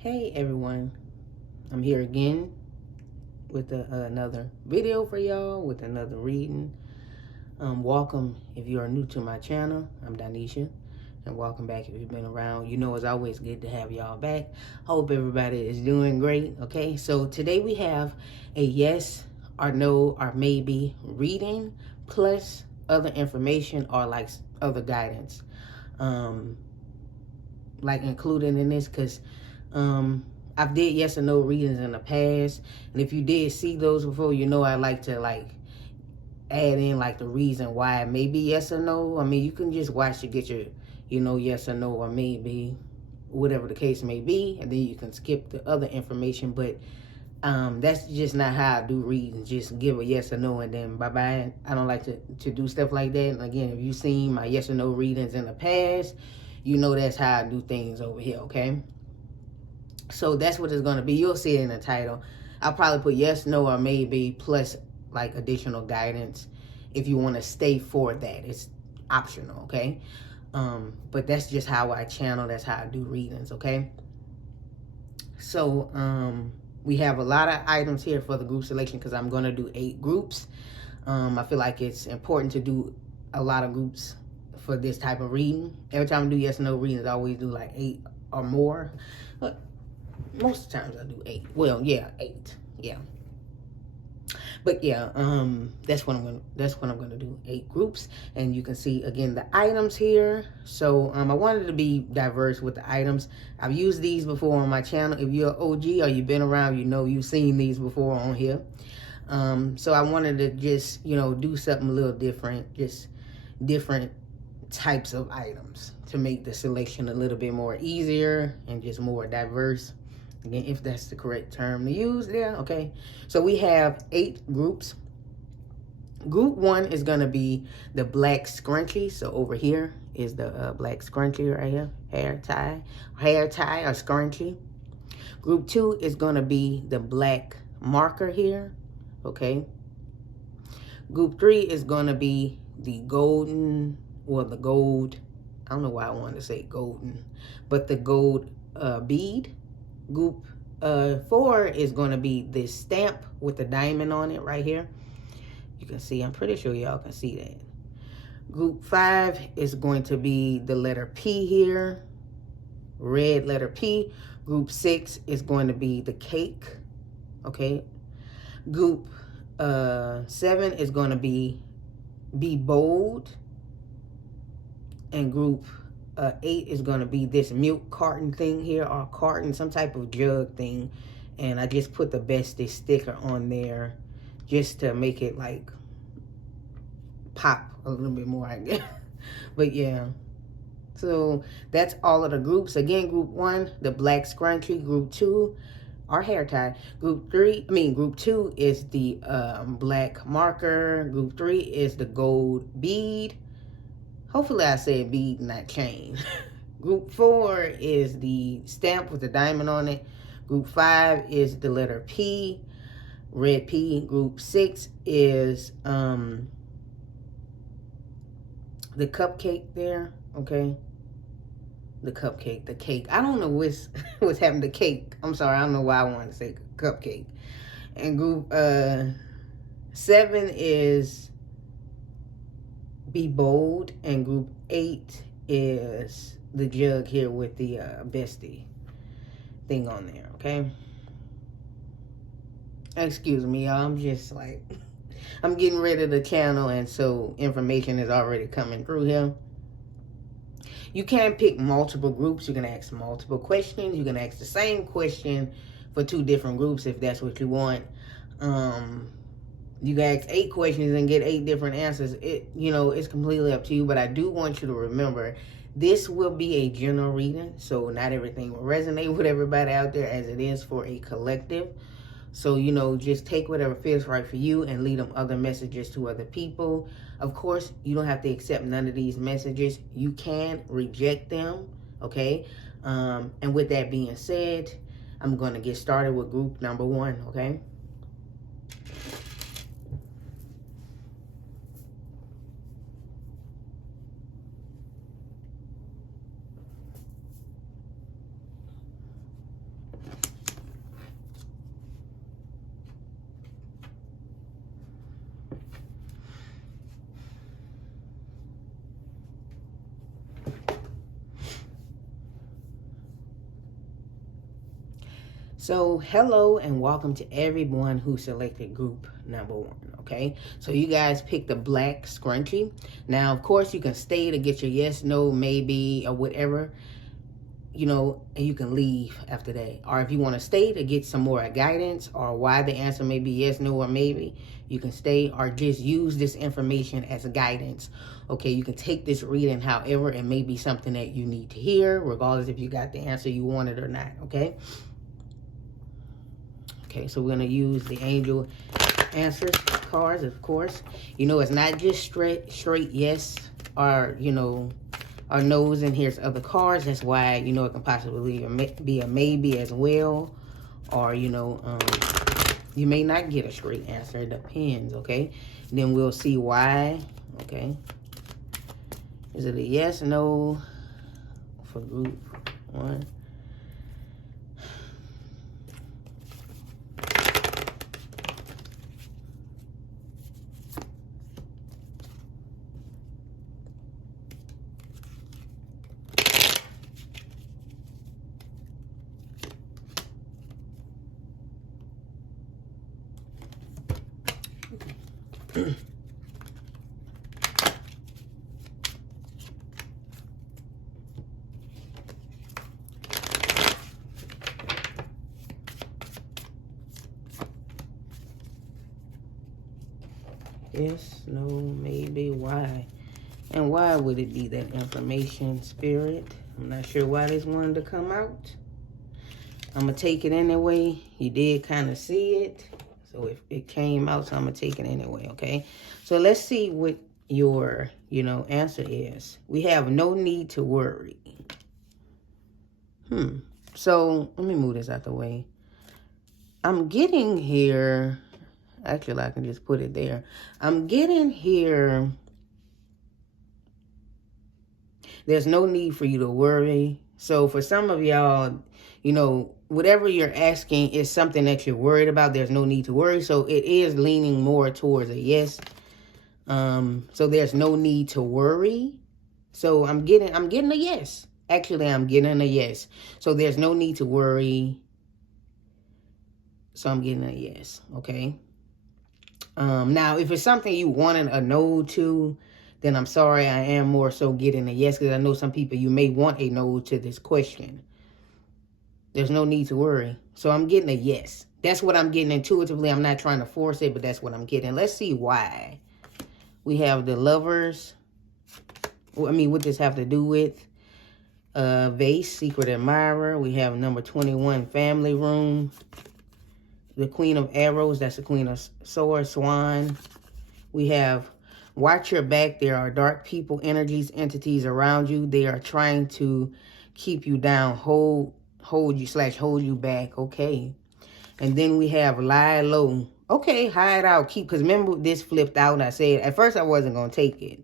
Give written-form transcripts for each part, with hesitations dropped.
Hey everyone, I'm here again with another video for y'all, with another reading. Welcome if you are new to my channel. I'm Donnescha, and welcome back if you've been around. You know it's always good to have y'all back. Hope everybody is doing great. Okay, so today we have a yes or no or maybe reading plus other information or like other guidance. Like included in this, because I've did yes or no readings in the past, and if you did see those before, you know I like to like add in like the reason why it may be yes or no. I mean, you can just watch to get your, yes or no or maybe, whatever the case may be, and then you can skip the other information. But that's just not how I do readings. Just give a yes or no and then bye-bye. I don't like to do stuff like that. And again, if you've seen my yes or no readings in the past, you know that's how I do things over here, okay? So that's what it's going to be. You'll see it in the title. I'll probably put yes, no, or maybe plus like additional guidance if you want to stay for that. It's optional, okay? But that's just how I channel. That's how I do readings, okay? So we have a lot of items here for the group selection because I'm going to do 8 groups. I feel like it's important to do a lot of groups for this type of reading. Every time I do yes or no readings, I always do like 8 or more. But most of the times I do 8. Well, yeah, 8. Yeah. But yeah, that's what I'm gonna do. 8 groups, and you can see again the items here. So I wanted to be diverse with the items. I've used these before on my channel. If you're an OG or you've been around, you know you've seen these before on here. So I wanted to just do something a little different, just different types of items to make the selection a little bit more easier and just more diverse. Again, if that's the correct term to use there, okay? So we have 8 groups. Group 1 is going to be the black scrunchie. So over here is the black scrunchie right here, hair tie or scrunchie. Group 2 is going to be the black marker here, okay? Group 3 is going to be the golden, or the gold, I don't know why I wanted to say golden, but the gold bead. Group 4 is going to be this stamp with the diamond on it right here. You can see, I'm pretty sure y'all can see that. Group 5 is going to be the letter P here, red letter P. Group 6 is going to be the cake, okay? Group 7 is going to be bold. And group 8 is going to be this milk carton thing here, or carton, some type of jug thing. And I just put the bestie sticker on there just to make it like pop a little bit more, I guess. But yeah, so that's all of the groups. Again, group 1, the black scrunchie. Group 2, our hair tie. Group 2 is the black marker. Group 3 is the gold bead. Hopefully I said bead, not chain. Group 4 is the stamp with the diamond on it. Group 5 is the letter P, red P. Group 6 is the cupcake there, okay? The cupcake, the cake. I don't know what's happened to cake. I'm sorry, I don't know why I wanted to say cupcake. And group 7 is be bold, and group 8 is the jug here with the bestie thing on there, okay? Excuse me, y'all. I'm just like, I'm getting rid of the channel, and so information is already coming through here. You can pick multiple groups. You can ask multiple questions. You can ask the same question for 2 different groups if that's what you want. You can ask 8 questions and get 8 different answers. It's completely up to you, but I do want you to remember this will be a general reading, so not everything will resonate with everybody out there, as it is for a collective. So, just take whatever feels right for you and leave them other messages to other people. Of course, you don't have to accept none of these messages. You can reject them, okay? And with that being said, I'm going to get started with group number 1, okay? So hello and welcome to everyone who selected group number 1. Okay, so you guys picked the black scrunchie. Now of course you can stay to get your yes, no, maybe, or whatever, you know, and you can leave after that. Or if you want to stay to get some more guidance or why the answer may be yes, no, or maybe, you can stay or just use this information as a guidance. Okay, you can take this reading however it may be something that you need to hear, regardless if you got the answer you wanted or not. Okay. Okay, so we're going to use the angel answers cards, of course. You know, it's not just straight yes or, you know, or no's, and here's other cards. That's why, you know, it can possibly be a maybe as well. Or, you know, you may not get a straight answer. It depends, okay? And then we'll see why, okay? Is it a yes, no for group 1? Yes, no, maybe, why? And why would it be that information, Spirit? I'm not sure why this wanted to come out. I'm going to take it anyway. You did kind of see it. So it came out, so I'm going to take it anyway, okay? So let's see what your, you know, answer is. We have no need to worry. So let me move this out the way. I'm getting here... Actually, I can just put it there. I'm getting here. There's no need for you to worry. So for some of y'all, you know, whatever you're asking is something that you're worried about. There's no need to worry. So it is leaning more towards a yes. So there's no need to worry. So I'm getting a yes. Actually, I'm getting a yes. So there's no need to worry. So I'm getting a yes. Okay. Now, if it's something you wanted a no to, then I'm sorry, I am more so getting a yes, because I know some people, you may want a no to this question. There's no need to worry. So I'm getting a yes. That's what I'm getting intuitively. I'm not trying to force it, but that's what I'm getting. Let's see why. We have the Lovers. I mean, what does this have to do with? Vase, Secret Admirer. We have number 21, Family Room. The Queen of Arrows, that's the Queen of Swords, Swan. We have watch your back. There are dark people, energies, entities around you. They are trying to keep you down, hold you back. Okay. And then we have lie low. Okay, hide out, keep, because remember this flipped out and I said, at first I wasn't going to take it.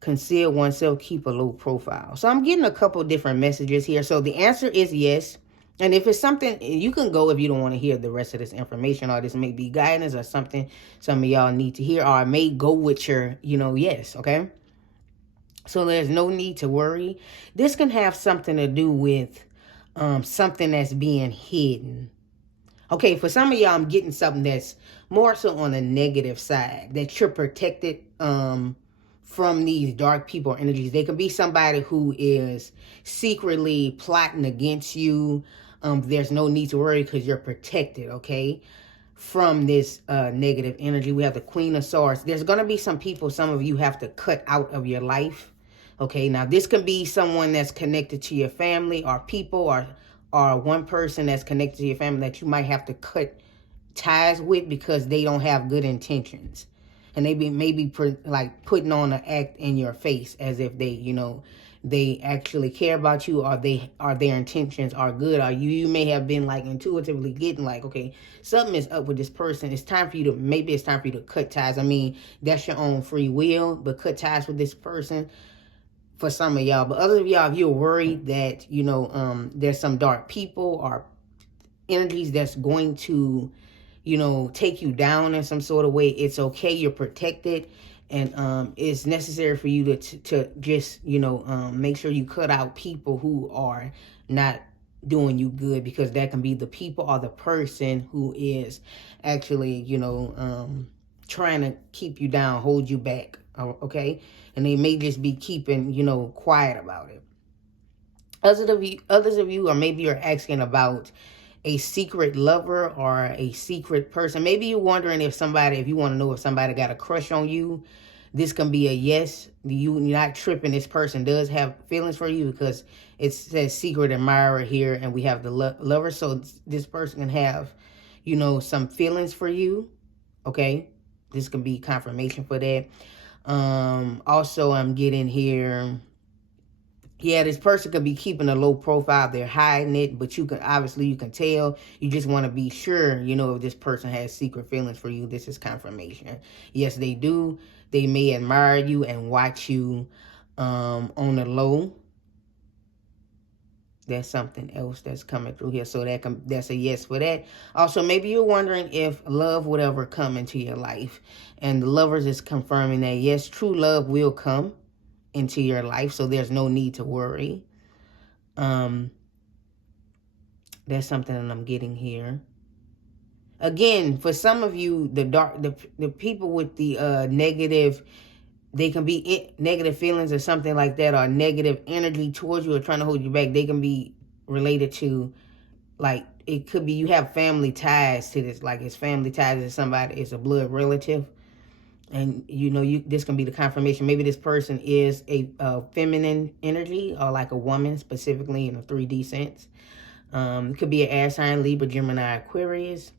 Conceal oneself, keep a low profile. So I'm getting a couple different messages here. So the answer is yes. And if it's something, you can go if you don't want to hear the rest of this information, or this may be guidance or something some of y'all need to hear, or I may go with your, you know, yes, okay? So there's no need to worry. This can have something to do with something that's being hidden. Okay, for some of y'all, I'm getting something that's more so on the negative side, that you're protected from these dark people or energies. They could be somebody who is secretly plotting against you. There's no need to worry because you're protected, okay, from this negative energy. We have the Queen of Swords. There's going to be some people, some of you have to cut out of your life, okay? Now, this can be someone that's connected to your family or people, or one person that's connected to your family that you might have to cut ties with because they don't have good intentions. And they maybe like putting on an act in your face as if they, you know, they actually care about you, or their intentions are good, or you may have been like intuitively getting like, okay, something is up with this person. It's time for you to, maybe it's time for you to cut ties. I mean, that's your own free will, but cut ties with this person for some of y'all. But other of y'all, if you're worried that, you know, there's some dark people or energies that's going to, you know, take you down in some sort of way, it's okay. You're protected. And it's necessary for you to just, you know, make sure you cut out people who are not doing you good, because that can be the people or the person who is actually, you know, trying to keep you down, hold you back, okay? And they may just be keeping, you know, quiet about it. Others of you, or maybe you're asking about a secret lover or a secret person. Maybe you're wondering if you want to know if somebody got a crush on you. This can be a yes. You're not tripping. This person does have feelings for you, because it says secret admirer here, and we have the lover. So this person can have, you know, some feelings for you. Okay, this can be confirmation for that. Also, I'm getting here, yeah, this person could be keeping a low profile. They're hiding it, but you can tell. You just want to be sure, you know, if this person has secret feelings for you. This is confirmation. Yes, they do. They may admire you and watch you on the low. That's something else that's coming through here. So that's a yes for that. Also, maybe you're wondering if love would ever come into your life. And the lovers is confirming that, yes, true love will come into your life. So there's no need to worry. That's something that I'm getting here. Again, for some of you, the people with the negative, they can be negative feelings or something like that, or negative energy towards you or trying to hold you back. They can be related to, like, it could be you have family ties to this, like it's family ties to somebody, it's a blood relative. And, you know, this can be the confirmation. Maybe this person is a feminine energy, or like a woman, specifically in a 3D sense. It could be an air sign, Libra, Gemini, Aquarius.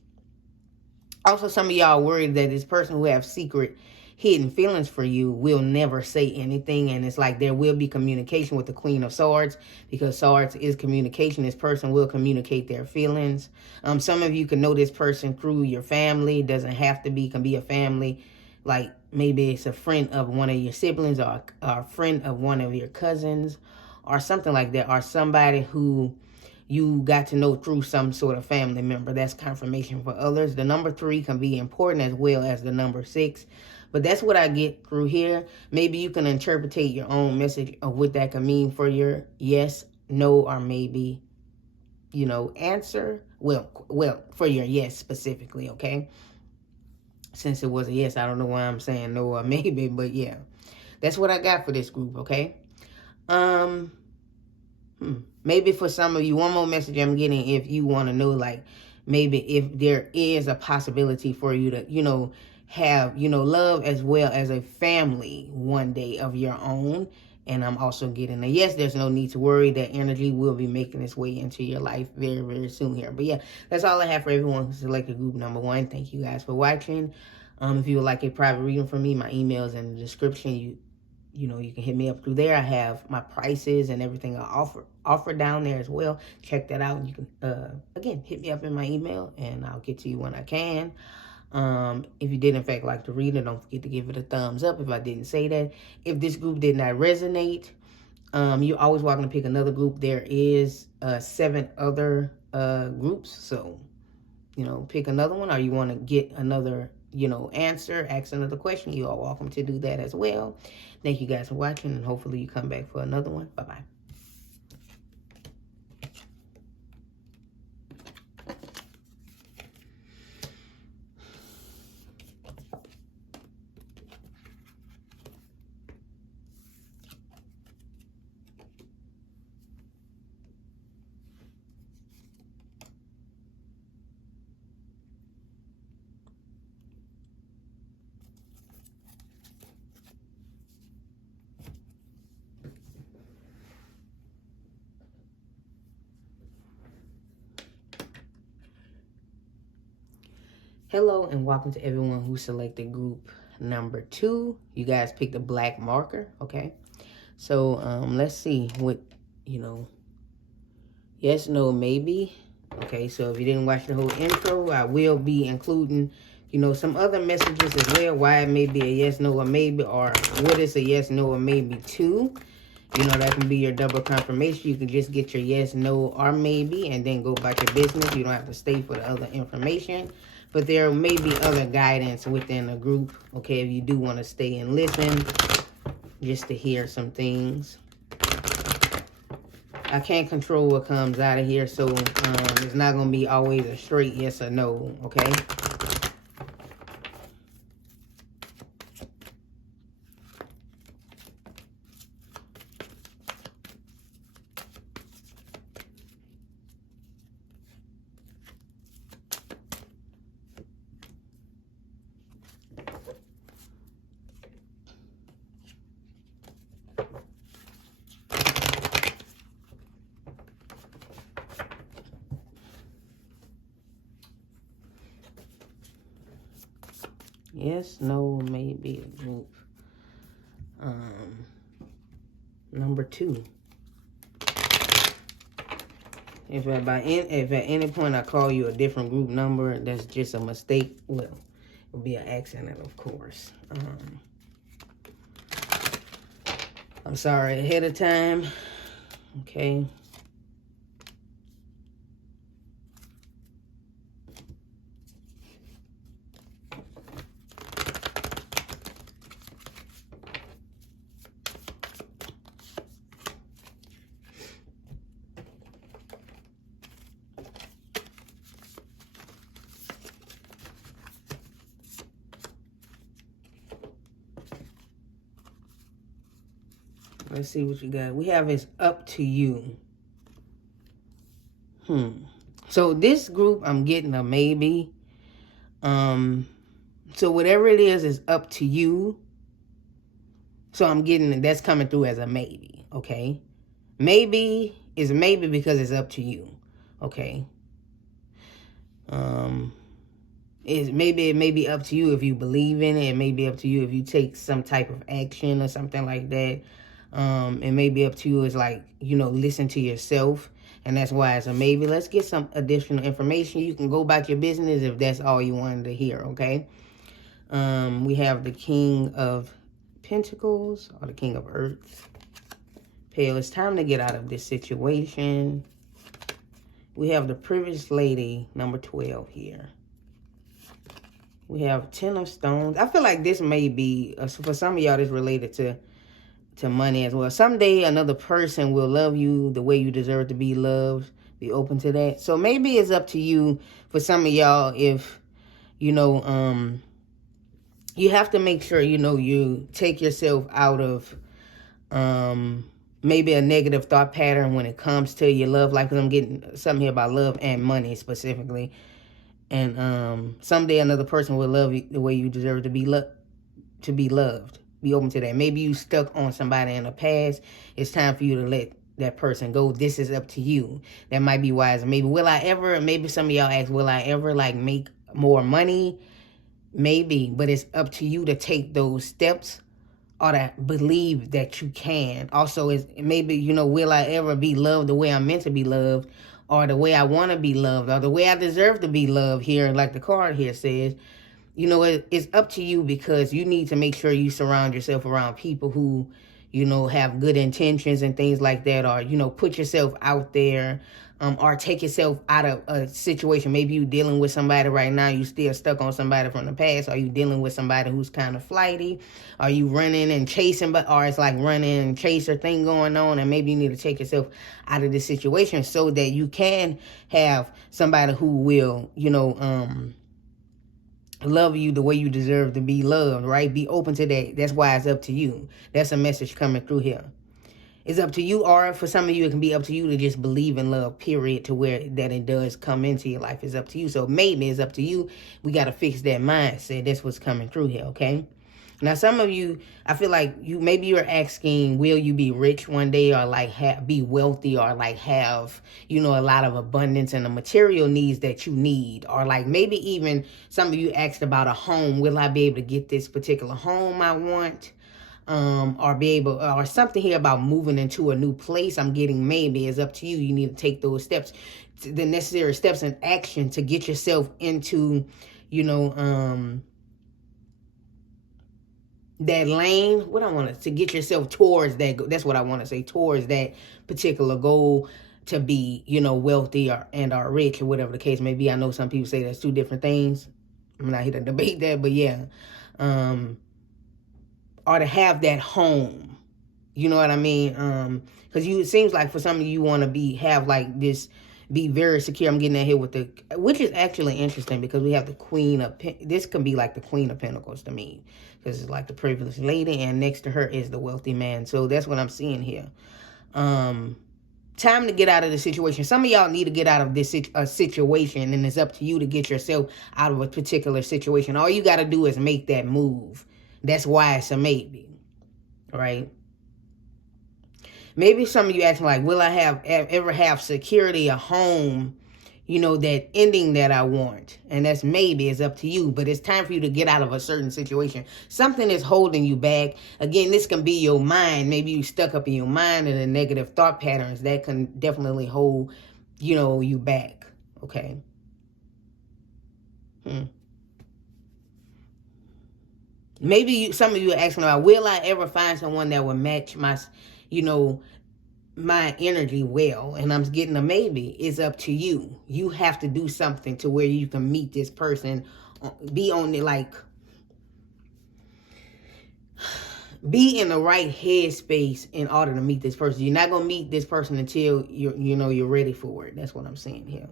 Also, some of y'all worried that this person who have secret hidden feelings for you will never say anything. And it's like there will be communication with the Queen of Swords, because Swords is communication. This person will communicate their feelings. Some of you can know this person through your family. It doesn't have to be, can be a family. Like maybe it's a friend of one of your siblings, or a friend of one of your cousins, or something like that, or somebody who you got to know through some sort of family member. That's confirmation for others. The number 3 can be important, as well as the number 6. But that's what I get through here. Maybe you can interpret your own message of what that can mean for your yes, no, or maybe, you know, answer. Well, for your yes specifically, okay? Since it was a yes, I don't know why I'm saying no or maybe, but yeah. That's what I got for this group, okay? Maybe for some of you, one more message I'm getting, if you want to know, like, maybe if there is a possibility for you to, you know, have, you know, love as well as a family one day of your own. And I'm also getting a yes, there's no need to worry. That energy will be making its way into your life very, very soon here. But yeah, that's all I have for everyone who selected group number 1. Thank you guys for watching. If you would like a private reading from me, my email is in the description. You know, you can hit me up through there. I have my prices and everything I offer down there as well. Check that out. You can, again, hit me up in my email, and I'll get to you when I can. If you did, in fact, like the reading, don't forget to give it a thumbs up if I didn't say that. If this group did not resonate, you're always welcome to pick another group. There is 7 other groups. So, you know, pick another one, or you want to get another, you know, answer, ask another question, you are welcome to do that as well. Thank you guys for watching, and hopefully you come back for another one. Bye-bye. Hello, and welcome to everyone who selected group number 2. You guys picked a black marker, okay? So, let's see what, you know, yes, no, maybe. Okay, so if you didn't watch the whole intro, I will be including, you know, some other messages as well. Why it may be a yes, no, or maybe, or what is a yes, no, or maybe to. You know, that can be your double confirmation. You can just get your yes, no, or maybe, and then go about your business. You don't have to stay for the other information. But there may be other guidance within a group, okay, if you do want to stay and listen, just to hear some things. I can't control what comes out of here, so it's not going to be always a straight yes or no, okay? Yes, no, maybe a group. Number 2. If at any point I call you a different group number, that's just a mistake. Well, it'll be an accident, of course. I'm sorry ahead of time. Okay. Let's see what you got. We have is up to you. So this group, I'm getting a maybe. So whatever it is up to you. So I'm getting that's coming through as a maybe, okay? Maybe is maybe because it's up to you, okay? It may be up to you if you believe in it. It may be up to you if you take some type of action or something like that. It may be up to you is like, listen to yourself. And that's why it's a maybe. Let's get some additional information. You can go about your business if that's all you wanted to hear, okay? We have the King of Pentacles or the King of Earth. Pale, it's time to get out of this situation. We have the Privileged Lady, number 12 here. We have 10 of Stones. I feel like this may be, for some of y'all, this related to money as well. Someday another person will love you the way you deserve to be loved. Be open to that. So maybe it's up to you for some of y'all if, you have to make sure, you take yourself out of maybe a negative thought pattern when it comes to your love life. Because I'm getting something here about love and money specifically. And someday another person will love you the way you deserve to be loved. Be open to that. Maybe you stuck on somebody in the past. It's time for you to let that person go. This is up to you. That might be wise. Maybe maybe some of y'all ask, will I ever like make more money? Maybe, but it's up to you to take those steps or to believe that you can. Also, it's maybe, will I ever be loved the way I'm meant to be loved, or the way I want to be loved, or the way I deserve to be loved here, like the card here says. It's up to you, because you need to make sure you surround yourself around people who, have good intentions and things like that, or, put yourself out there, or take yourself out of a situation. Maybe you dealing with somebody right now, you still stuck on somebody from the past. Are you dealing with somebody who's kind of flighty? Are you running and chasing, or it's like running and chaser thing going on, and maybe you need to take yourself out of this situation so that you can have somebody who will, love you the way you deserve to be loved, right? Be open to that. That's why it's up to you. That's a message coming through here. It's up to you, or for some of you, it can be up to you to just believe in love, period, to where that it does come into your life. It's up to you. So maybe it's up to you. We got to fix that mindset. That's what's coming through here, okay? Now, some of you, I feel like maybe you're asking, will you be rich one day, or like be wealthy, or like have, a lot of abundance and the material needs that you need, or like maybe even some of you asked about a home. Will I be able to get this particular home I want? Or be able, or something here about moving into a new place. I'm getting maybe it's up to you. You need to take those steps, the necessary steps and action to get yourself into, that lane. What I want to get yourself towards that. That's what I want to say, towards that particular goal, to be, wealthy or rich, or whatever the case may be. I know some people say that's two different things. I'm not here to debate that, but yeah. Or to have that home, You know what I mean? Because it seems like for some of you want to have like this, be very secure. I'm getting that here with the, which is actually interesting because we have the Queen of, this can be like the Queen of Pentacles to me. Because it's like the privileged lady, and next to her is the wealthy man. So that's what I'm seeing here. Time to get out of the situation. Some of y'all need to get out of this situation, and it's up to you to get yourself out of a particular situation. All you got to do is make that move. That's why it's a maybe. Right? Maybe some of you asking like, will I ever have security, a home, you know, that ending that I want? And that's maybe, it's up to you. But it's time for you to get out of a certain situation. Something is holding you back. Again, this can be your mind. Maybe you stuck up in your mind and the negative thought patterns. That can definitely hold, you know, you back. Okay. Maybe some of you are asking about, will I ever find someone that will match my, you know, my energy well? And I'm getting a maybe. It's up to you. You have to do something to where you can meet this person. Be on the, like, be in the right headspace in order to meet this person. You're not going to meet this person until you're ready for it. That's what I'm saying here.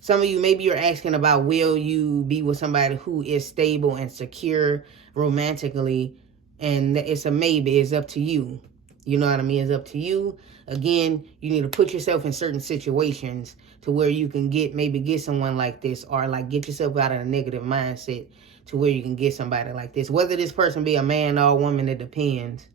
Some of you, maybe you're asking about, will you be with somebody who is stable and secure romantically? And it's a maybe. It's up to you. You know what I mean? It's up to you. Again, you need to put yourself in certain situations to where you can maybe get someone like this, or like get yourself out of a negative mindset to where you can get somebody like this. Whether this person be a man or a woman, it depends.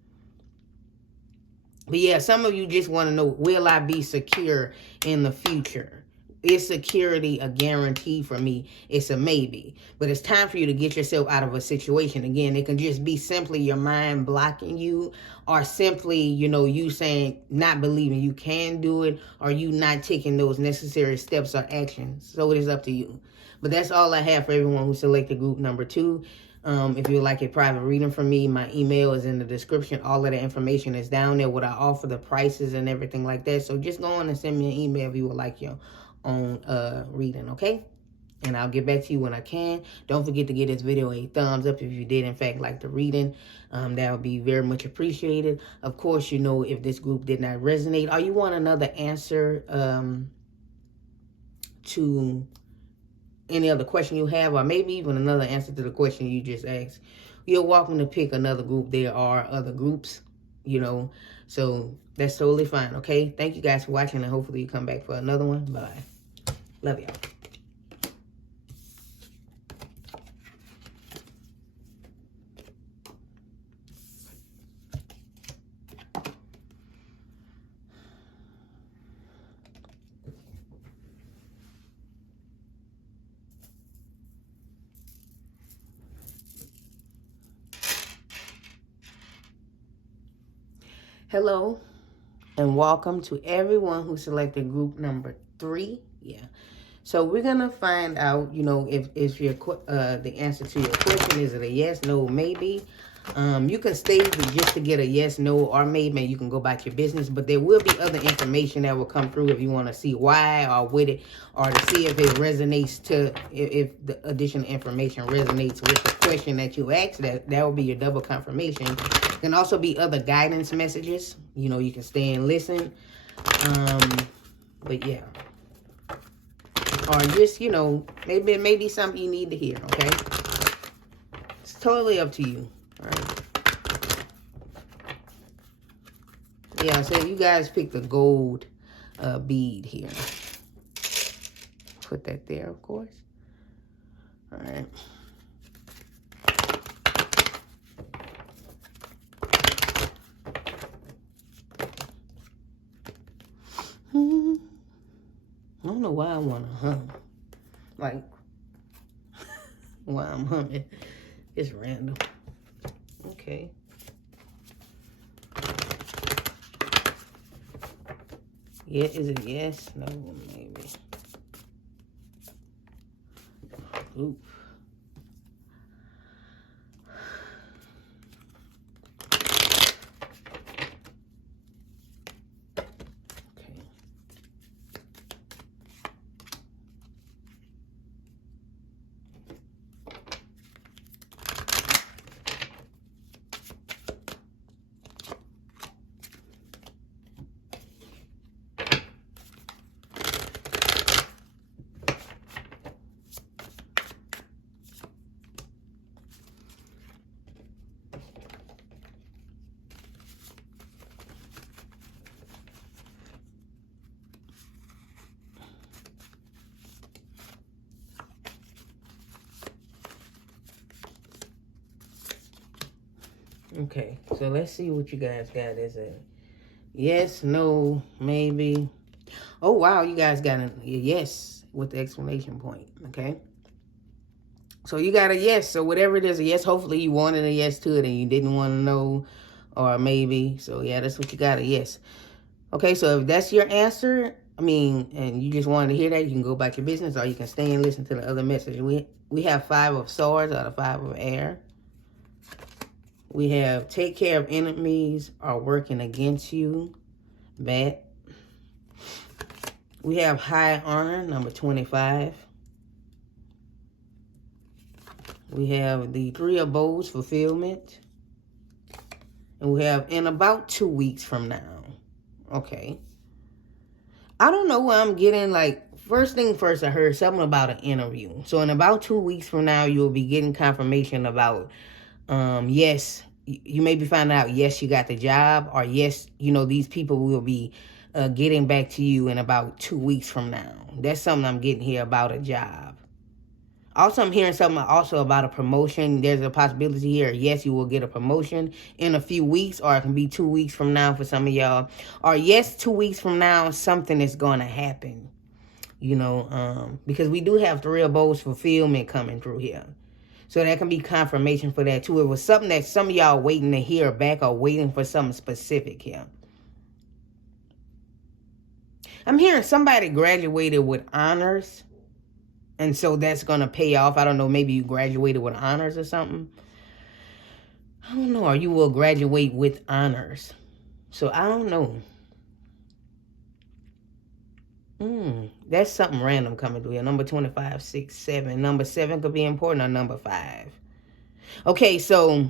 But yeah, some of you just want to know, will I be secure in the future? Is security a guarantee for me? It's a maybe. But it's time for you to get yourself out of a situation. Again, it can just be simply your mind blocking you, or simply, you know, you saying, not believing you can do it, or you not taking those necessary steps or actions. So it is up to you. But that's all I have for everyone who selected group number 2. If you would like a private reading from me, my email is in the description. All of the information is down there, what I offer, the prices and everything like that. So just go on and send me an email if you would like your own reading, okay? And I'll get back to you when I can. Don't forget to give this video a thumbs up if you did in fact like the reading. That would be very much appreciated. Of course, you know, if this group did not resonate, or you want another answer to any other question you have, or maybe even another answer to the question you just asked, you're welcome to pick another group. There are other groups, you know, so that's totally fine, okay? Thank you guys for watching, and hopefully you come back for another one. Bye. Love y'all. Hello, and welcome to everyone who selected group number 3. Yeah. So we're going to find out, you know, if your the answer to your question, is it a yes, no, maybe. You can stay just to get a yes, no, or maybe you can go about your business. But there will be other information that will come through if you want to see why or with it, or to see if it resonates if the additional information resonates with the question that you asked. That will be your double confirmation. There can also be other guidance messages. You know, you can stay and listen. But yeah. Or just, you know, maybe it may be something you need to hear, okay? It's totally up to you. All right. Yeah, so you guys picked the gold bead here. Put that there, of course. All right. I don't know why I want to hum. Like, why I'm humming. It's random. Okay. Yeah, is it yes? No, maybe. Ooh. Okay, so let's see what you guys got as a yes, no, maybe. Oh, wow, you guys got a yes with the exclamation point, okay? So you got a yes. So whatever it is, a yes, hopefully you wanted a yes to it and you didn't want to know or maybe. So yeah, that's what you got, a yes. Okay, so if that's your answer, and you just wanted to hear that, you can go about your business or you can stay and listen to the other message. We have 5 of swords out of 5 of air. We have take care of enemies are working against you. Bad. We have high honor, number 25. We have the 3 of bows, fulfillment. And we have in about 2 weeks from now. Okay. I don't know where I'm getting, first thing first, I heard something about an interview. So in about 2 weeks from now, you'll be getting confirmation about, yes, you may be finding out, yes, you got the job, or yes, these people will be getting back to you in about 2 weeks from now. That's something I'm getting here about a job. Also, I'm hearing something also about a promotion. There's a possibility here, yes, you will get a promotion in a few weeks, or it can be 2 weeks from now for some of y'all. Or yes, 2 weeks from now, something is going to happen. Because we do have 3 of bows, fulfillment coming through here. So that can be confirmation for that too. It was something that some of y'all waiting to hear back or waiting for something specific here. I'm hearing somebody graduated with honors. And so that's going to pay off. I don't know, maybe you graduated with honors or something. I don't know, or you will graduate with honors. So I don't know. That's something random coming through here. Number 25, 6, 7. Number 7 could be important, or number 5. Okay, so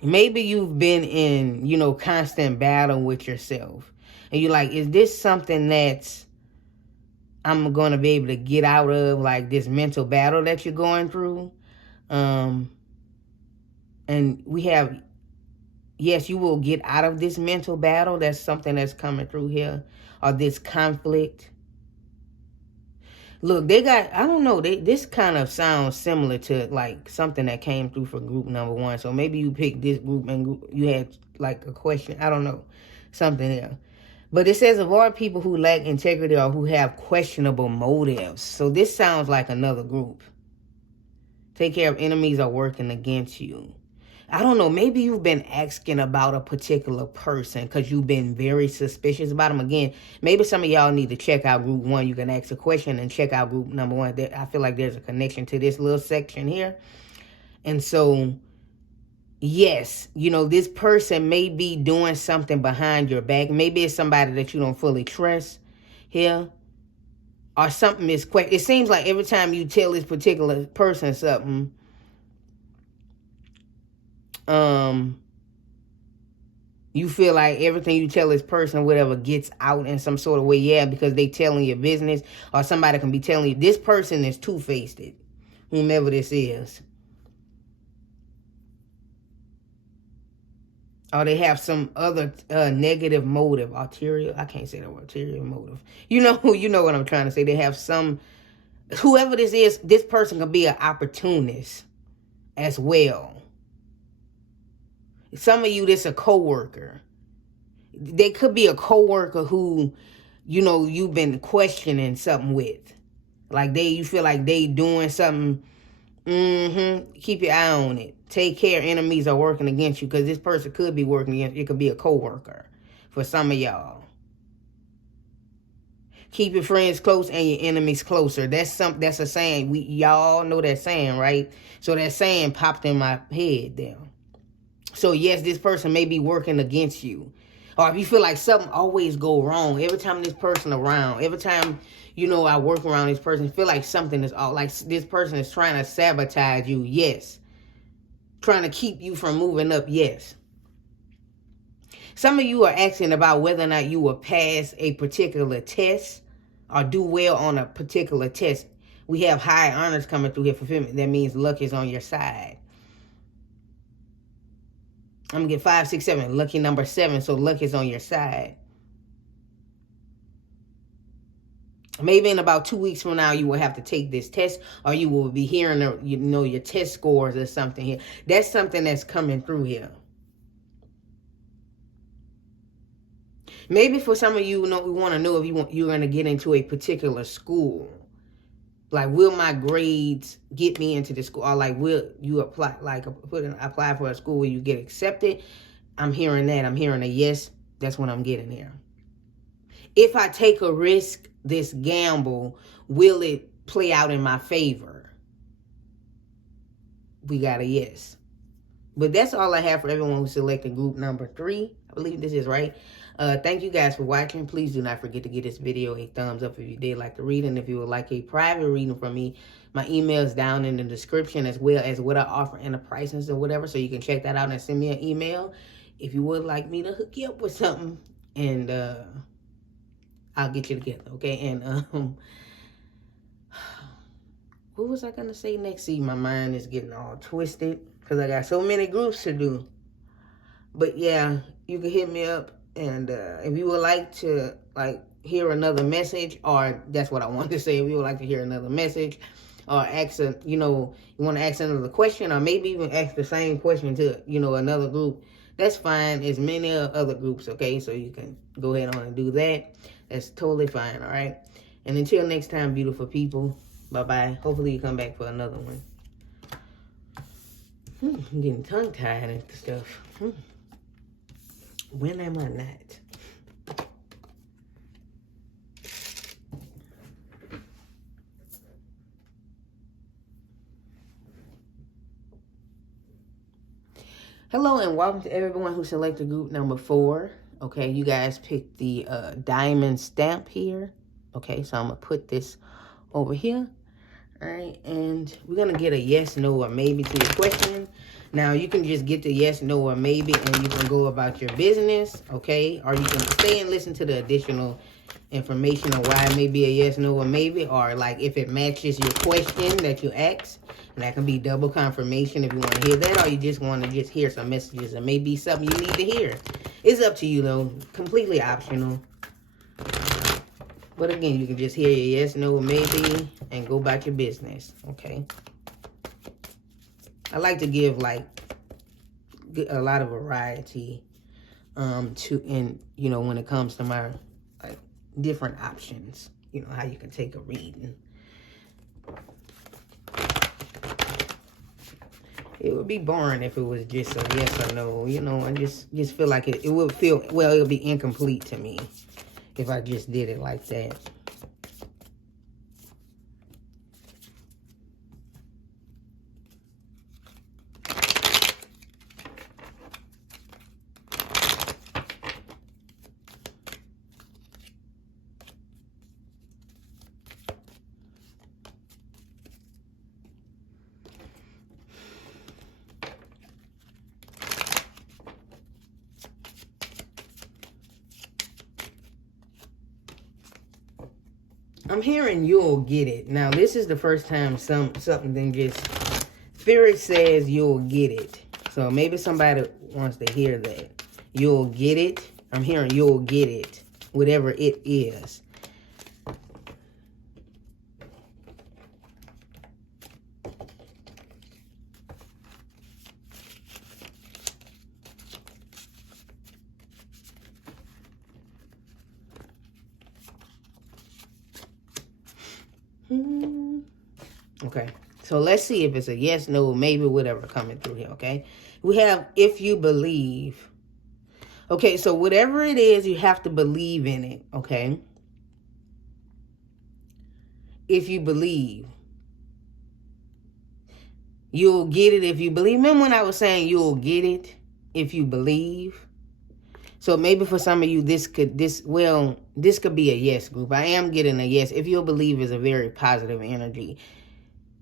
maybe you've been in, constant battle with yourself. And you're like, is this something that's I'm going to be able to get out of, this mental battle that you're going through? And we have, yes, you will get out of this mental battle. That's something that's coming through here. Or this conflict. Look, they got, I don't know, this kind of sounds similar to, something that came through for group number 1. So maybe you picked this group and you had, a question. I don't know. Something there. But it says avoid people who lack integrity or who have questionable motives. So this sounds like another group. Take care of enemies are working against you. I don't know. Maybe you've been asking about a particular person because you've been very suspicious about them. Again, maybe some of y'all need to check out group 1. You can ask a question and check out group number 1. I feel like there's a connection to this little section here. And so, yes, this person may be doing something behind your back. Maybe it's somebody that you don't fully trust here. Or something is quick. It seems like every time you tell this particular person something, you feel like everything you tell this person, whatever, gets out in some sort of way. Yeah, because they telling your business. Or somebody can be telling you, this person is two-faced, whomever this is. Or they have some other negative motive, ulterior. I can't say that word, ulterior motive. You know what I'm trying to say. They have some, whoever this is, this person can be an opportunist as well. Some of you, this a coworker. They could be a coworker who, you've been questioning something with. You feel like they doing something. Keep your eye on it. Take care, enemies are working against you, because this person could be working against you. It could be a coworker for some of y'all. Keep your friends close and your enemies closer. That's a saying. Y'all know that saying, right? So that saying popped in my head there. So yes, this person may be working against you. Or if you feel like something always go wrong, every time this person around, every time, I work around this person, feel like something is all, like this person is trying to sabotage you, yes. Trying to keep you from moving up, yes. Some of you are asking about whether or not you will pass a particular test or do well on a particular test. We have high honors coming through here, fulfillment. That means luck is on your side. I'm going to get 5, 6, 7. Lucky number 7. So luck is on your side. Maybe in about 2 weeks from now, you will have to take this test, or you will be hearing, your test scores or something here. That's something that's coming through here. Maybe for some of you, we want to know if you're going to get into a particular school. Like, will my grades get me into the school? Or like, will you apply, apply for a school where you get accepted? I'm hearing that. I'm hearing a yes. That's what I'm getting here. If I take a risk, this gamble, will it play out in my favor? We got a yes. But that's all I have for everyone who selected group number 3. I believe this is right. Thank you guys for watching. Please do not forget to give this video a thumbs up if you did like the reading. If you would like a private reading from me, my email is down in the description, as well as what I offer and the prices or whatever. So you can check that out and send me an email if you would like me to hook you up with something. And I'll get you together, okay? And what was I going to say next? See, my mind is getting all twisted because I got so many groups to do. But yeah, you can hit me up. And if you would like to, hear another message, or that's what I wanted to say, if you would like to hear another message, or ask you want to ask another question, or maybe even ask the same question to, another group, that's fine. There's many other groups, okay? So you can go ahead on and do that. That's totally fine, all right? And until next time, beautiful people, bye-bye. Hopefully you come back for another one. I'm getting tongue-tied and stuff. When am I not? Hello and welcome to everyone who selected group number 4. Okay, you guys picked the diamond stamp here. Okay, so I'm going to put this over here. All right, and we're going to get a yes, no, or maybe to your question. Now, you can just get the yes, no, or maybe, and you can go about your business, okay? Or you can stay and listen to the additional information on why it may be a yes, no, or maybe, or like if it matches your question that you asked. And that can be double confirmation if you want to hear that, or you just want to hear some messages. It may be something you need to hear. It's up to you, though. Completely optional. But again, you can just hear your yes, no, or maybe, and go about your business, okay? I like to give a lot of variety when it comes to my different options, how you can take a reading. It would be boring if it was just a yes or no, I just feel like it would feel, it would be incomplete to me if I just did it like that. I'm hearing you'll get it. Now, this is the first time something just, Spirit says you'll get it. So maybe somebody wants to hear that. You'll get it. I'm hearing you'll get it. Whatever it is. Okay, so let's see if it's a yes, no, maybe, whatever coming through here, okay? We have if you believe. Okay, so whatever it is, you have to believe in it, okay? If you believe. You'll get it if you believe. Remember when I was saying you'll get it if you believe? So maybe for some of you, this could be a yes group. I am getting a yes. If you'll believe is a very positive energy.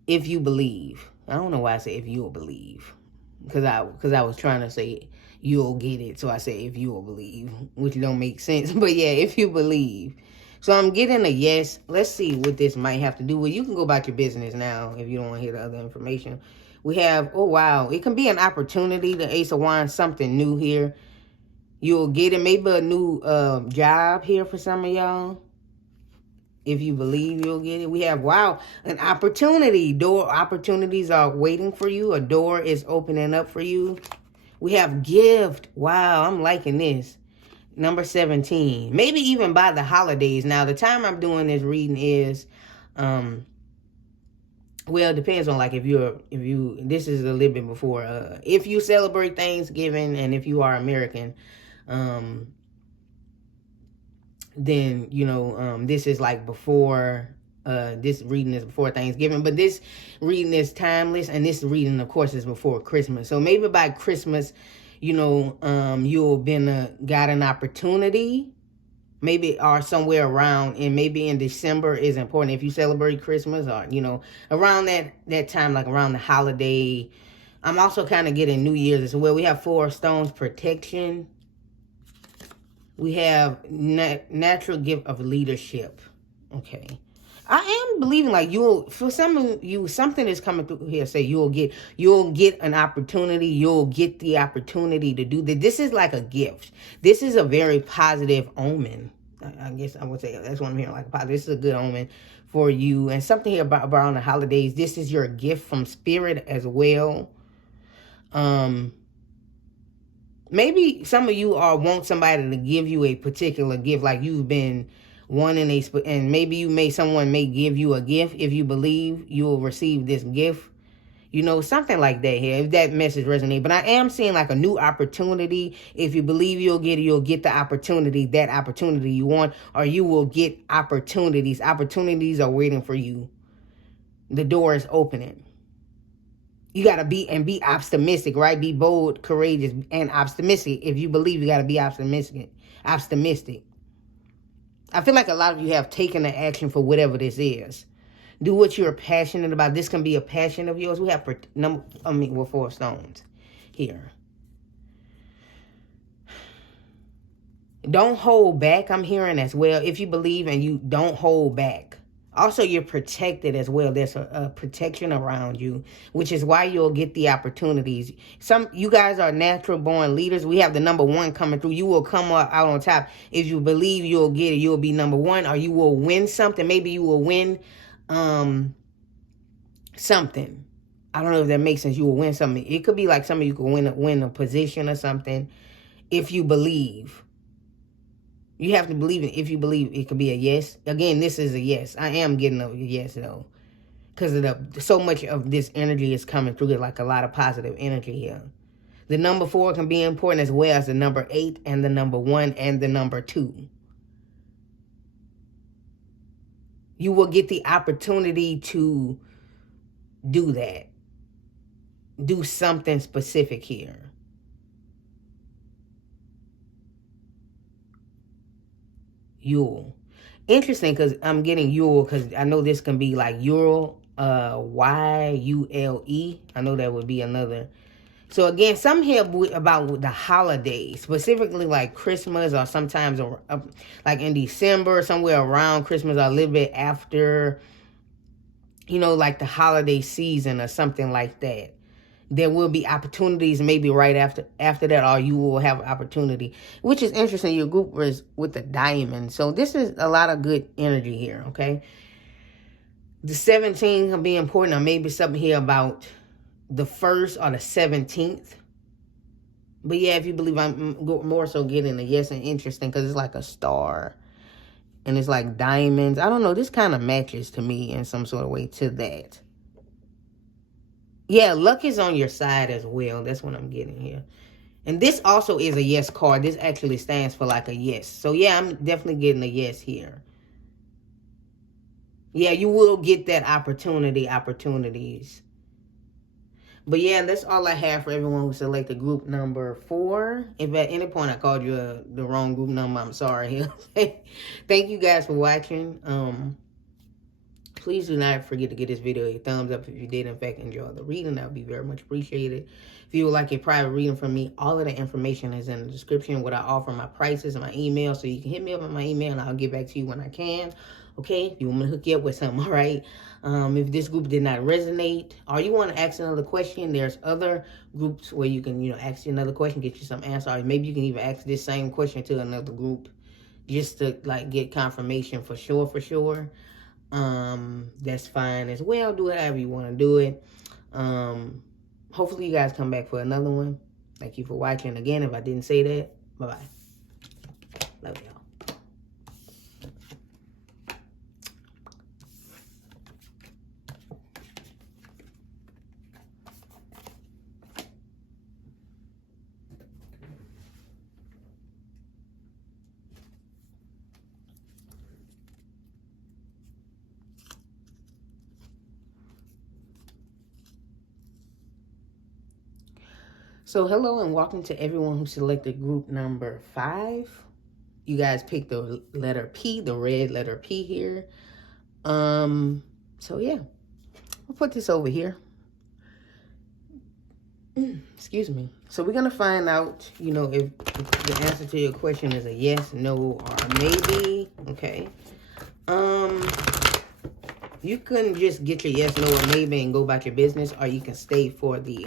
If you believe. I don't know why I say if you'll believe. Because I was trying to say you'll get it. So I say if you'll believe. Which don't make sense. But yeah, if you believe. So I'm getting a yes. Let's see what this might have to do with. You can go about your business now if you don't want to hear the other information. We have, oh wow. It can be an opportunity. The Ace of Wands, something new here. You'll get it. Maybe a new job here for some of y'all. If you believe, you'll get it. We have, wow, an opportunity. Opportunities are waiting for you. A door is opening up for you. We have gift. Wow, I'm liking this. Number 17. Maybe even by the holidays. Now, the time I'm doing this reading is, well, it depends on like if this is a little bit before. If you celebrate Thanksgiving and if you are American, then, you know, this is like before, this reading is before Thanksgiving, but this reading is timeless, and this reading, of course, is before Christmas. So maybe by Christmas, you know, you'll got an opportunity, maybe, or somewhere around, and maybe in December is important if you celebrate Christmas, or, you know, around that time, like around the holiday. I'm also kind of getting New Year's as well. We have 4 stones, protection. We have natural gift of leadership. Okay. I am believing like for some of you, something is coming through here. Say you'll get an opportunity. You'll get the opportunity to do that. This is like a gift. This is a very positive omen. I guess I would say that's what I'm hearing, like a positive. This is a good omen for you. And something here about around the holidays. This is your gift from spirit as well. Maybe some of you want somebody to give you a particular gift, like you've been wanting and maybe someone may give you a gift. If you believe, you will receive this gift. You know, something like that here, if that message resonates. But I am seeing like a new opportunity. If you believe you'll get the opportunity, that opportunity you want, or you will get opportunities. Opportunities are waiting for you. The door is opening. You got to be optimistic, right? Be bold, courageous, and optimistic. If you believe, you got to be optimistic. I feel like a lot of you have taken the action for whatever this is. Do what you're passionate about. This can be a passion of yours. We have 4 stones here. Don't hold back, I'm hearing as well. If you believe and you don't hold back. Also, you're protected as well. There's a protection around you, which is why you'll get the opportunities. You guys are natural born leaders. We have the number 1 coming through. You will come out on top. If you believe, you'll get it. You'll be number 1, or you will win something. Maybe you will win something. I don't know if that makes sense. You will win something. It could be like some of you could win a position or something if you believe. You have to believe it. If you believe, it could be a yes. Again, this is a yes. I am getting a yes, though. Because so much of this energy is coming through. Like a lot of positive energy here. The number 4 can be important as well as the number 8 and the number 1 and the number 2. You will get the opportunity to do that. Do something specific here. Yule. Interesting, because I'm getting Yule, because I know this can be like Yule, Y-U-L-E. I know that would be another. So again, some here about the holidays, specifically like Christmas, or sometimes like in December, somewhere around Christmas, or a little bit after, you know, like the holiday season or something like that. There will be opportunities maybe right after that, or you will have opportunity, which is interesting. Your group was with the diamond. So this is a lot of good energy here, okay? The 17 can be important, or maybe something here about the 1st or the 17th. But yeah, if you believe, I'm more so getting a yes and interesting, because it's like a star. And it's like diamonds. I don't know. This kind of matches to me in some sort of way to that. Yeah, luck is on your side as well. That's what I'm getting here. And this also is a yes card. This actually stands for like a yes. So yeah, I'm definitely getting a yes here. Yeah, you will get that opportunities. But yeah, that's all I have for everyone who selected group number 4. If at any point I called you the wrong group number, I'm sorry. Thank you guys for watching. Please do not forget to give this video a thumbs up if you did, in fact, enjoy the reading. That would be very much appreciated. If you would like a private reading from me, all of the information is in the description. What I offer, my prices, and my email. So you can hit me up on my email, and I'll get back to you when I can. Okay? If you want me to hook you up with something, all right? If this group did not resonate, or you want to ask another question, there's other groups where you can, ask you another question, get you some answer. Or maybe you can even ask this same question to another group. just to like get confirmation for sure. That's fine as well. Do it however you want to do it. Hopefully you guys come back for another one. Thank you for watching. Again, if I didn't say that, bye-bye. Love y'all. So hello and welcome to everyone who selected group number 5. You guys picked the letter P, the red letter P here. So yeah, I'll put this over here. Excuse me. So we're gonna find out, you know, if the answer to your question is a yes, no, or maybe. Okay. You couldn't just get your yes, no, or maybe and go about your business, or you can stay for the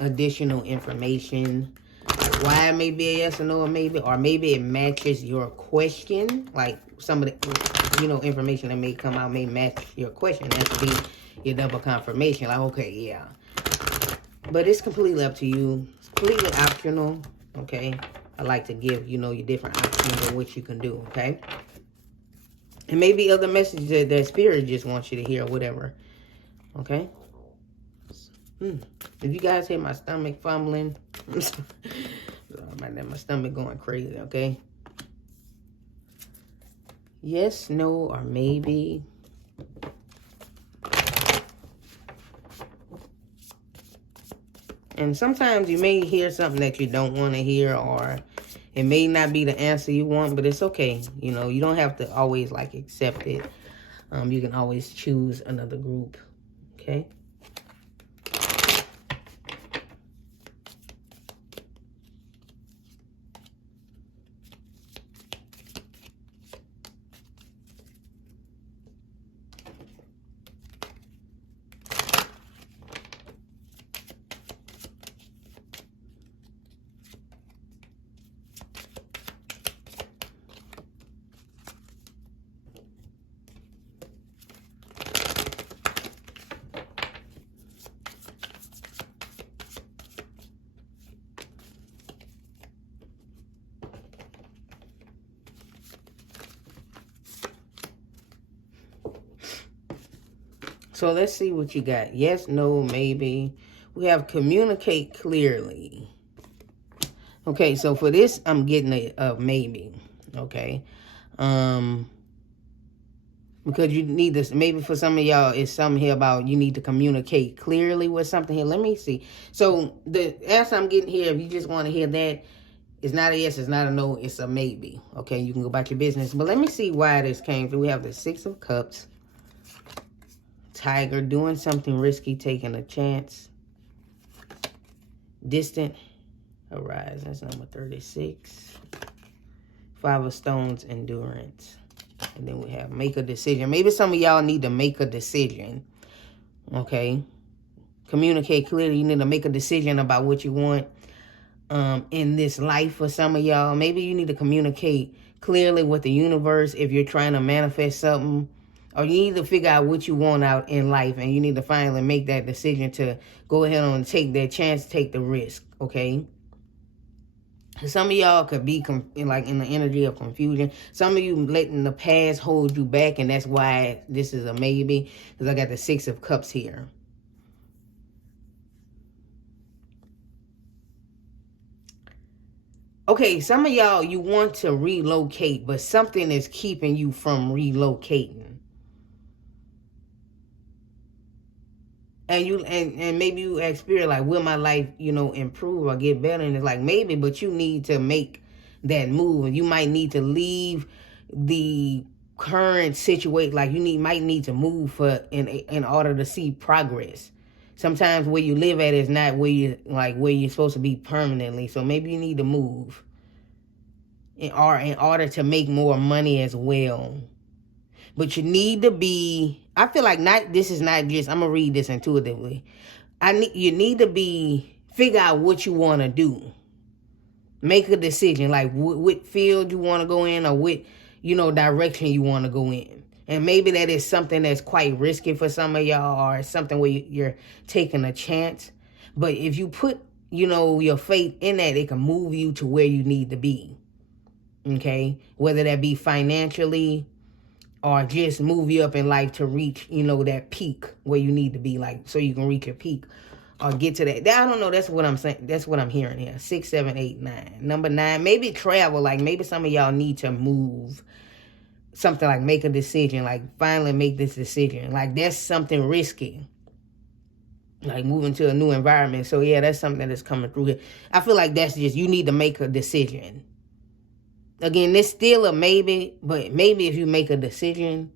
additional information, like why it may be a yes or no or maybe it matches your question, like some of the, you know, information that may come out may match your question. That has to be your double confirmation, like, okay, yeah. But it's completely up to you. It's completely optional, okay? I like to give, you know, you different options of what you can do, okay? And maybe other messages that Spirit just wants you to hear or whatever, okay? If you guys hear my stomach fumbling, my stomach going crazy, okay? Yes, no, or maybe. And sometimes you may hear something that you don't want to hear, or it may not be the answer you want, but it's okay. You know, you don't have to always, like, accept it. You can always choose another group, okay? So let's see what you got. Yes, no, maybe. We have communicate clearly. Okay, so for this, I'm getting a maybe. Okay. Because you need this. Maybe for some of y'all, it's something here about you need to communicate clearly with something here. Let me see. So the answer I'm getting here, if you just want to hear that, it's not a yes, it's not a no, it's a maybe. Okay, you can go about your business. But let me see why this came through. We have the 6 of Cups. Tiger, doing something risky, taking a chance. Distant horizon, that's number 36. 5 of Stones, endurance. And then we have make a decision. Maybe some of y'all need to make a decision. Okay. Communicate clearly. You need to make a decision about what you want in this life for some of y'all. Maybe you need to communicate clearly with the universe if you're trying to manifest something. Or you need to figure out what you want out in life, and you need to finally make that decision to go ahead and take that chance, take the risk, okay? Some of y'all could be like in the energy of confusion. Some of you letting the past hold you back, and that's why this is a maybe, because I got the 6 of Cups here. Okay, some of y'all, you want to relocate, but something is keeping you from relocating. And maybe you ask Spirit, like, will my life, you know, improve or get better? And it's like, maybe, but you need to make that move. And you might need to leave the current situation. Like, you might need to move in order to see progress. Sometimes where you live at is not where you're supposed to be permanently. So maybe you need to move in order to make more money as well. But you need to be, I feel like this is not just, I'm going to read this intuitively. You need to figure out what you want to do. Make a decision, like what field you want to go in, or what, direction you want to go in. And maybe that is something that's quite risky for some of y'all, or something where you're taking a chance. But if you put, your faith in that, it can move you to where you need to be. Okay? Whether that be financially, or just move you up in life to reach, that peak where you need to be, like, so you can reach your peak or get to that. I don't know. That's what I'm saying. That's what I'm hearing here. 6, 7, 8, 9. Number 9, maybe travel. Like, maybe some of y'all need to move. Something like make a decision, like finally make this decision. Like, that's something risky. Like moving to a new environment. So yeah, that's something that's coming through here. I feel like that's just, you need to make a decision. Again, this still a maybe, but maybe if you make a decision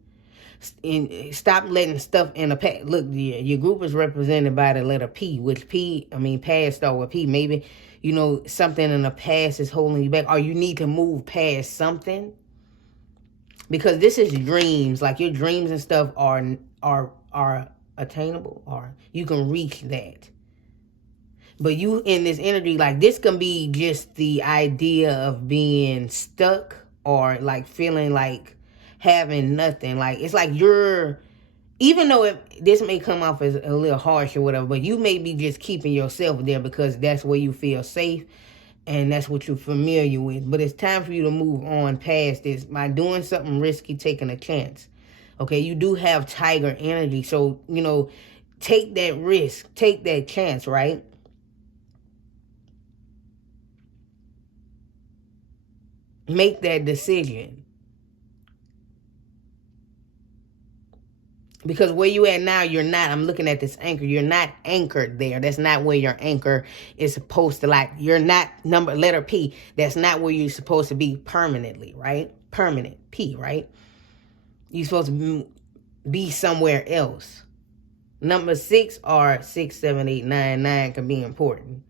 and stop letting stuff in the past. Look, your group is represented by the letter P, which past start with P. Maybe, something in the past is holding you back, or you need to move past something. Because this is dreams, like your dreams and stuff are attainable, or you can reach that. But you in this energy, like this can be just the idea of being stuck, or like feeling like having nothing. Like it's like even though this may come off as a little harsh or whatever, but you may be just keeping yourself there because that's where you feel safe. And that's what you're familiar with. But it's time for you to move on past this by doing something risky, taking a chance. Okay, you do have tiger energy. So, take that risk. Take that chance, right? Make that decision. Because where you at now, you're not. I'm looking at this anchor. You're not anchored there. That's not where your anchor is supposed to, like, you're not letter P. That's not where you're supposed to be permanently, right? Permanent, P, right? You're supposed to be somewhere else. Number 6 or 6, 7, 8, 9. 9 can be important.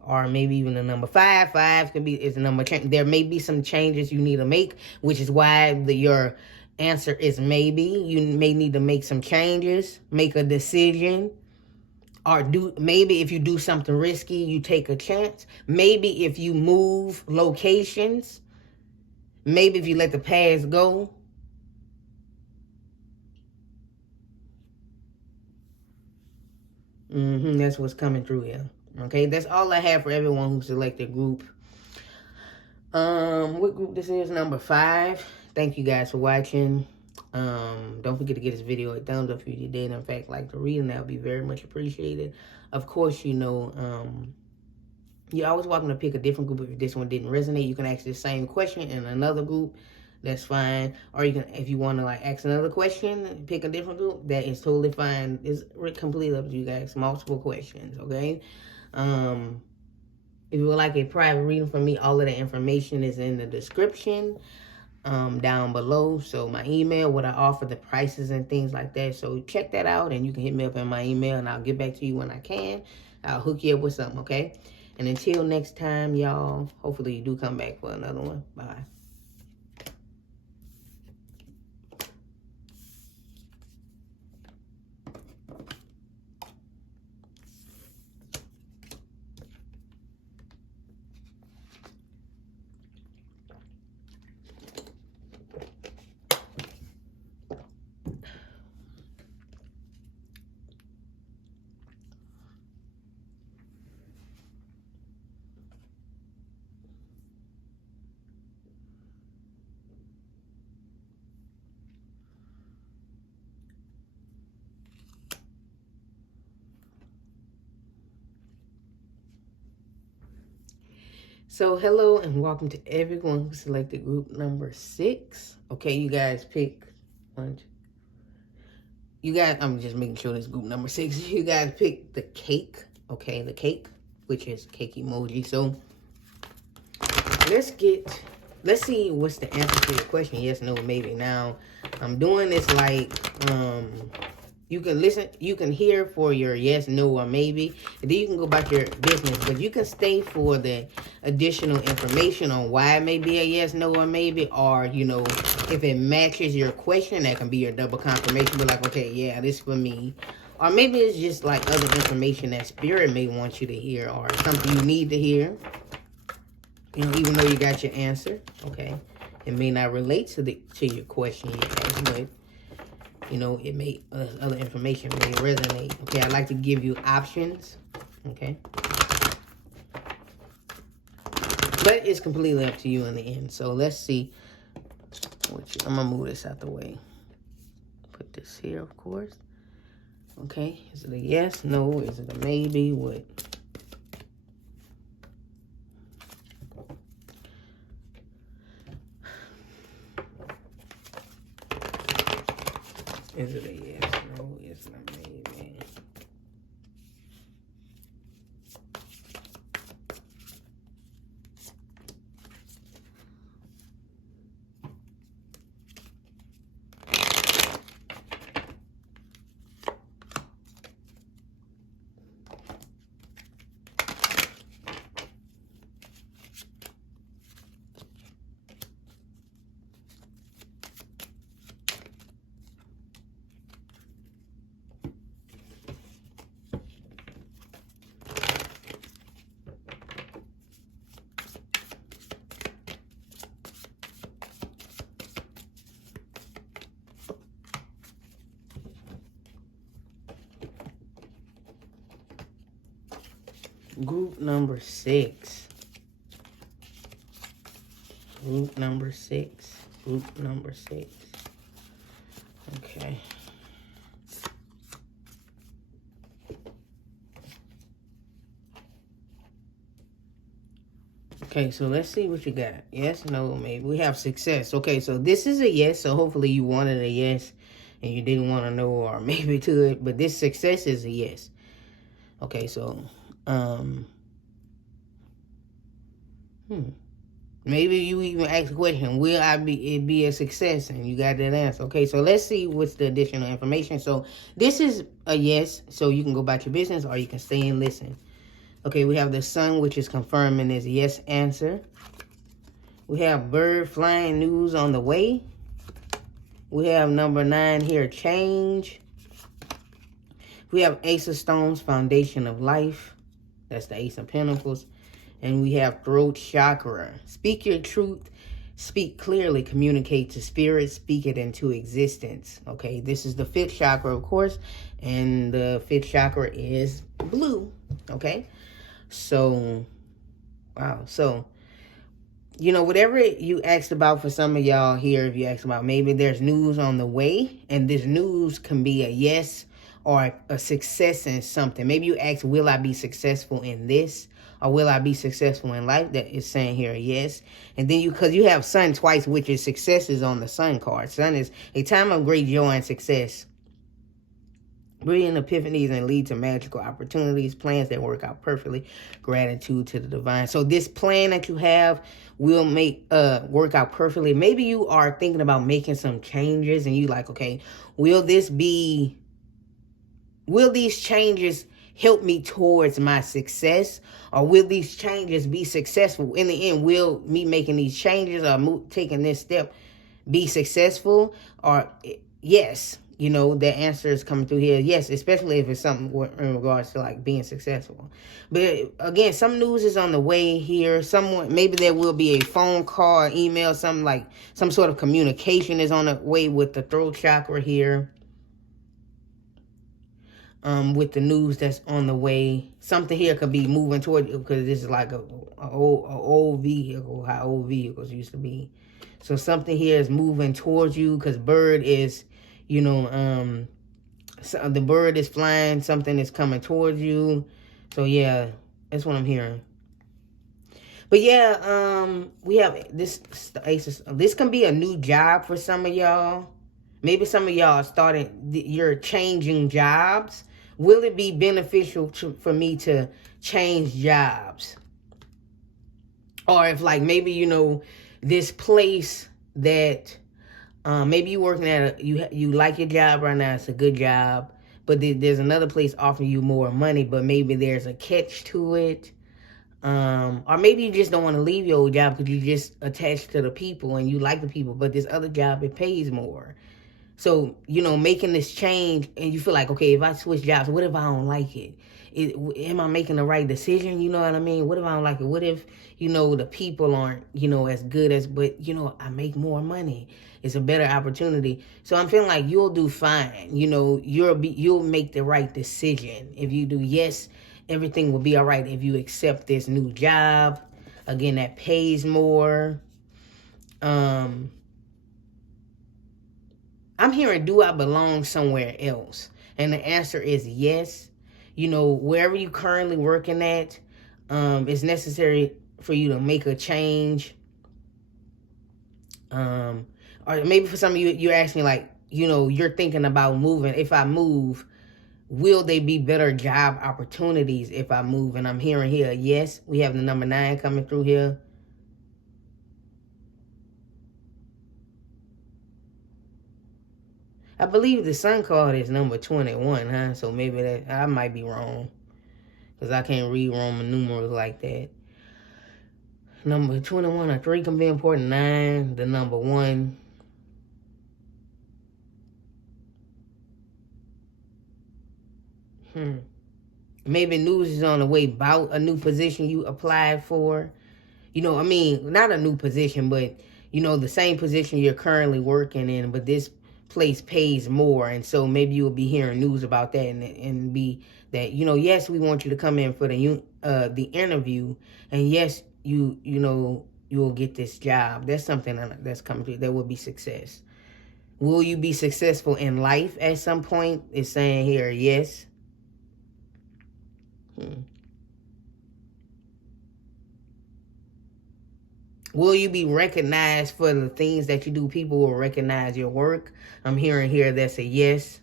Or maybe even the number 5. 5 can be, is a number change. There may be some changes you need to make, which is why your answer is maybe. You may need to make some changes, make a decision, or maybe if you do something risky, you take a chance. Maybe if you move locations, maybe if you let the past go. That's what's coming through here. Okay, that's all I have for everyone who selected group. What group this is? Number 5. Thank you guys for watching. Don't forget to give this video a thumbs up if you did. In fact, like the reading, that would be very much appreciated. Of course, you're always welcome to pick a different group. If this one didn't resonate, you can ask the same question in another group. That's fine. Or you can, if you want to like ask another question, pick a different group. That is totally fine. It's completely up to you guys. Multiple questions, okay? If you would like a private reading from me, all of the information is in the description down below. So my email, what I offer, the prices and things like that. So check that out, and you can hit me up in my email, and I'll get back to you when I can. I'll hook you up with something, okay? And until next time, y'all, hopefully you do come back for another one. Bye. So hello and welcome to everyone who selected group number 6. Okay, you guys pick one. You guys, I'm just making sure this group number 6. You guys pick the cake. Okay, the cake, which is cake emoji. So let's see what's the answer to your question. Yes, no, maybe. Now I'm doing this like you can listen, you can hear for your yes, no, or maybe, and then you can go about your business. But you can stay for the additional information on why it may be a yes, no, or maybe, or, if it matches your question, that can be your double confirmation. But like, okay, yeah, this is for me. Or maybe it's just like other information that spirit may want you to hear, or something you need to hear. even though you got your answer, okay, it may not relate to your question you asked, but it may other information may resonate. Okay, I like to give you options. Okay, but it's completely up to you in the end. So let's see. I'm gonna move this out the way. Put this here, of course. Okay, is it a yes, no? Is it a maybe? What? Is it a yes, no? Is it a maybe? Group number 6. Group number 6. Group number 6. Okay. Okay, so let's see what you got. Yes, no, maybe. We have success. Okay, so this is a yes, so hopefully you wanted a yes and you didn't want to know or maybe to it, but this success is a yes. Okay, so maybe you even ask the question, will it be a success? And you got that answer. Okay, so let's see what's the additional information. So this is a yes, so you can go about your business or you can stay and listen. Okay, we have the sun, which is confirming this yes answer. We have bird flying, news on the way. We have number 9 here, change. We have Ace of Stones, foundation of life. That's the Ace of Pentacles. And we have throat chakra. Speak your truth. Speak clearly. Communicate to spirit. Speak it into existence. Okay, this is the 5th chakra, of course. And the 5th chakra is blue. Okay, so, wow. So, whatever you asked about for some of y'all here, if you asked about maybe there's news on the way. And this news can be a yes or a success in something. Maybe you ask, will I be successful in this? Or will I be successful in life? That is saying here, yes. And then because you have sun twice, which is success is on the sun card. Sun is a time of great joy and success. Brilliant epiphanies and lead to magical opportunities. Plans that work out perfectly. Gratitude to the divine. So this plan that you have will work out perfectly. Maybe you are thinking about making some changes and you like, okay, will these changes help me towards my success? Or will these changes be successful? In the end, will me making these changes or taking this step be successful? Or yes, the answer is coming through here. Yes, especially if it's something in regards to like being successful. But again, some news is on the way here. Maybe there will be a phone call, email, something like some sort of communication is on the way with the throat chakra here. With the news that's on the way. Something here could be moving toward you because this is like a old vehicle, how old vehicles used to be. So something here is moving towards you because bird is, so the bird is flying. Something is coming towards you. So yeah, that's what I'm hearing. But yeah, we have this. This can be a new job for some of y'all. Maybe some of y'all you're changing jobs. Will it be beneficial for me to change jobs? Or if like maybe, this place that maybe you're working at, you like your job right now, it's a good job. But there's another place offering you more money, but maybe there's a catch to it. Or maybe you just don't want to leave your old job because you just attached to the people and you like the people. But this other job, it pays more. So, making this change and you feel like, okay, if I switch jobs, what if I don't like it? am I making the right decision? You know what I mean? What if I don't like it? What if, you know, the people aren't, you know, as good as, but, you know, I make more money. It's a better opportunity. So I'm feeling like you'll do fine. You know, you'll make the right decision. If you do yes, everything will be all right. If you accept this new job, again, that pays more. I'm hearing, do I belong somewhere else? And the answer is yes. You know, wherever you currently working at, it's necessary for you to make a change. Or maybe for some of you, you're asking like, you know, you're thinking about moving. If I move, will they be better job opportunities if I move? And I'm hearing here, yes. We have the number 9 coming through here. I believe the sun card is number 21, huh? So maybe that I might be wrong, because I can't read Roman numerals like that. Number 21, a 3 can be important. 9, the number 1. Maybe news is on the way about a new position you applied for. You know, I mean, not a new position, but, you know, the same position you're currently working in, but this place pays more. And so maybe you'll be hearing news about that and be that, you know, yes, we want you to come in for the interview. And yes, you know, you'll get this job. That's something that's coming through. That will be success. Will you be successful in life at some point? It's saying here, yes. Will you be recognized for the things that you do? People will recognize your work. I'm hearing here that's a yes.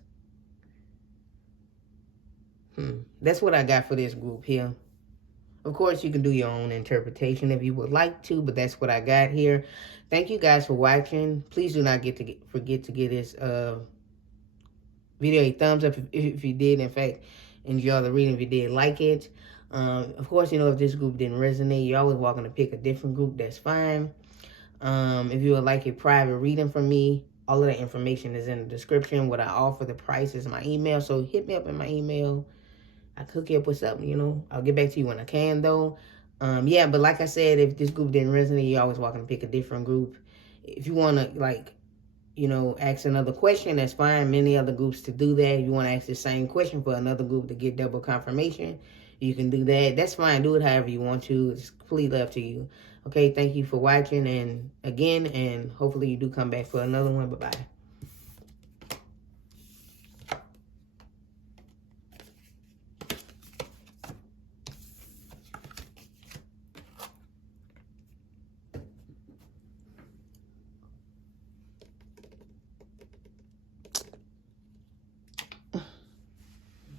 That's what I got for this group here. Of course, you can do your own interpretation if you would like to, but that's what I got here. Thank you guys for watching. Please do not forget to give this video a thumbs up if you did, in fact, enjoy the reading. If you did like it. Of course, you know, if this group didn't resonate, you're always welcome to pick a different group. That's fine. If you would like a private reading from me, all of that information is in the description. What I offer, the price is my email. So hit me up in my email. I cook you up with something, you know. I'll get back to you when I can, though. Yeah, but like I said, if this group didn't resonate, you're always welcome to pick a different group. If you want to, like, you know, ask another question, that's fine. Many other groups to do that. If you want to ask the same question for another group to get double confirmation, you can do that. That's fine. Do it however you want to. It's completely up to you. Okay, thank you for watching. And again, and hopefully you do come back for another one. Bye-bye.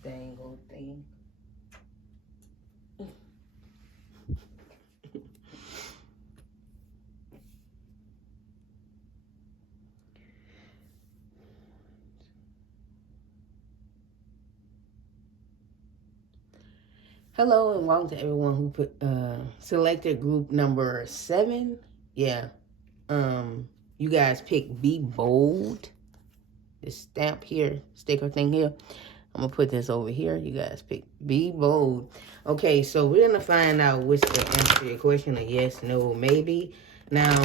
Dang old thing. Hello and welcome to everyone who put selected group number 7. Yeah. You guys pick Be Bold. This stamp here, sticker thing here. I'm gonna put this over here. You guys pick Be Bold. Okay, so we're gonna find out what's the answer to your question, a yes, no, maybe. Now,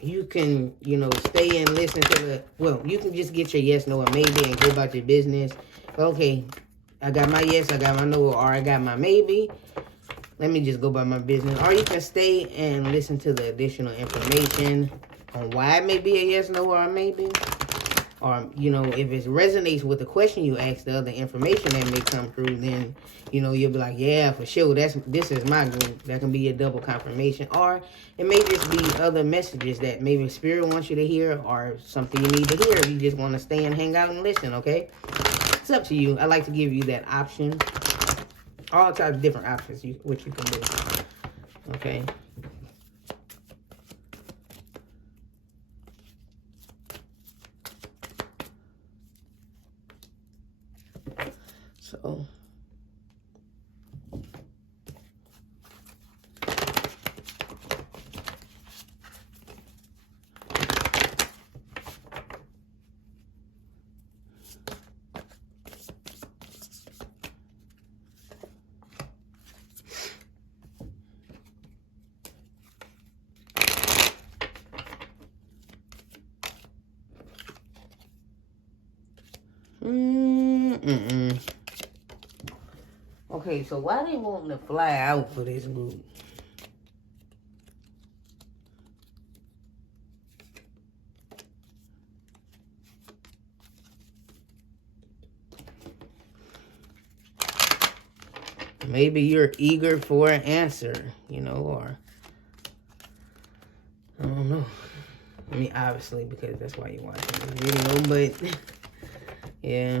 you can, you know, stay and listen to the, well, you can just get your yes, no, or maybe and go about your business. Okay, I got my yes, I got my no, or I got my maybe. Let me just go by my business. Or you can stay and listen to the additional information on why it may be a yes, no, or a maybe. Or, you know, if it resonates with the question you asked, the other information that may come through, then, you know, you'll be like, yeah, for sure, this is my group. That can be a double confirmation. Or it may just be other messages that maybe Spirit wants you to hear, or something you need to hear if you just want to stay and hang out and listen, okay? It's up to you. I like to give you that option. All types of different options, which you can do, okay? So, Okay, so why they wanting to fly out for this group? Maybe you're eager for an answer, you know, or I don't know. I mean, obviously, because that's why you're watching this video, but yeah.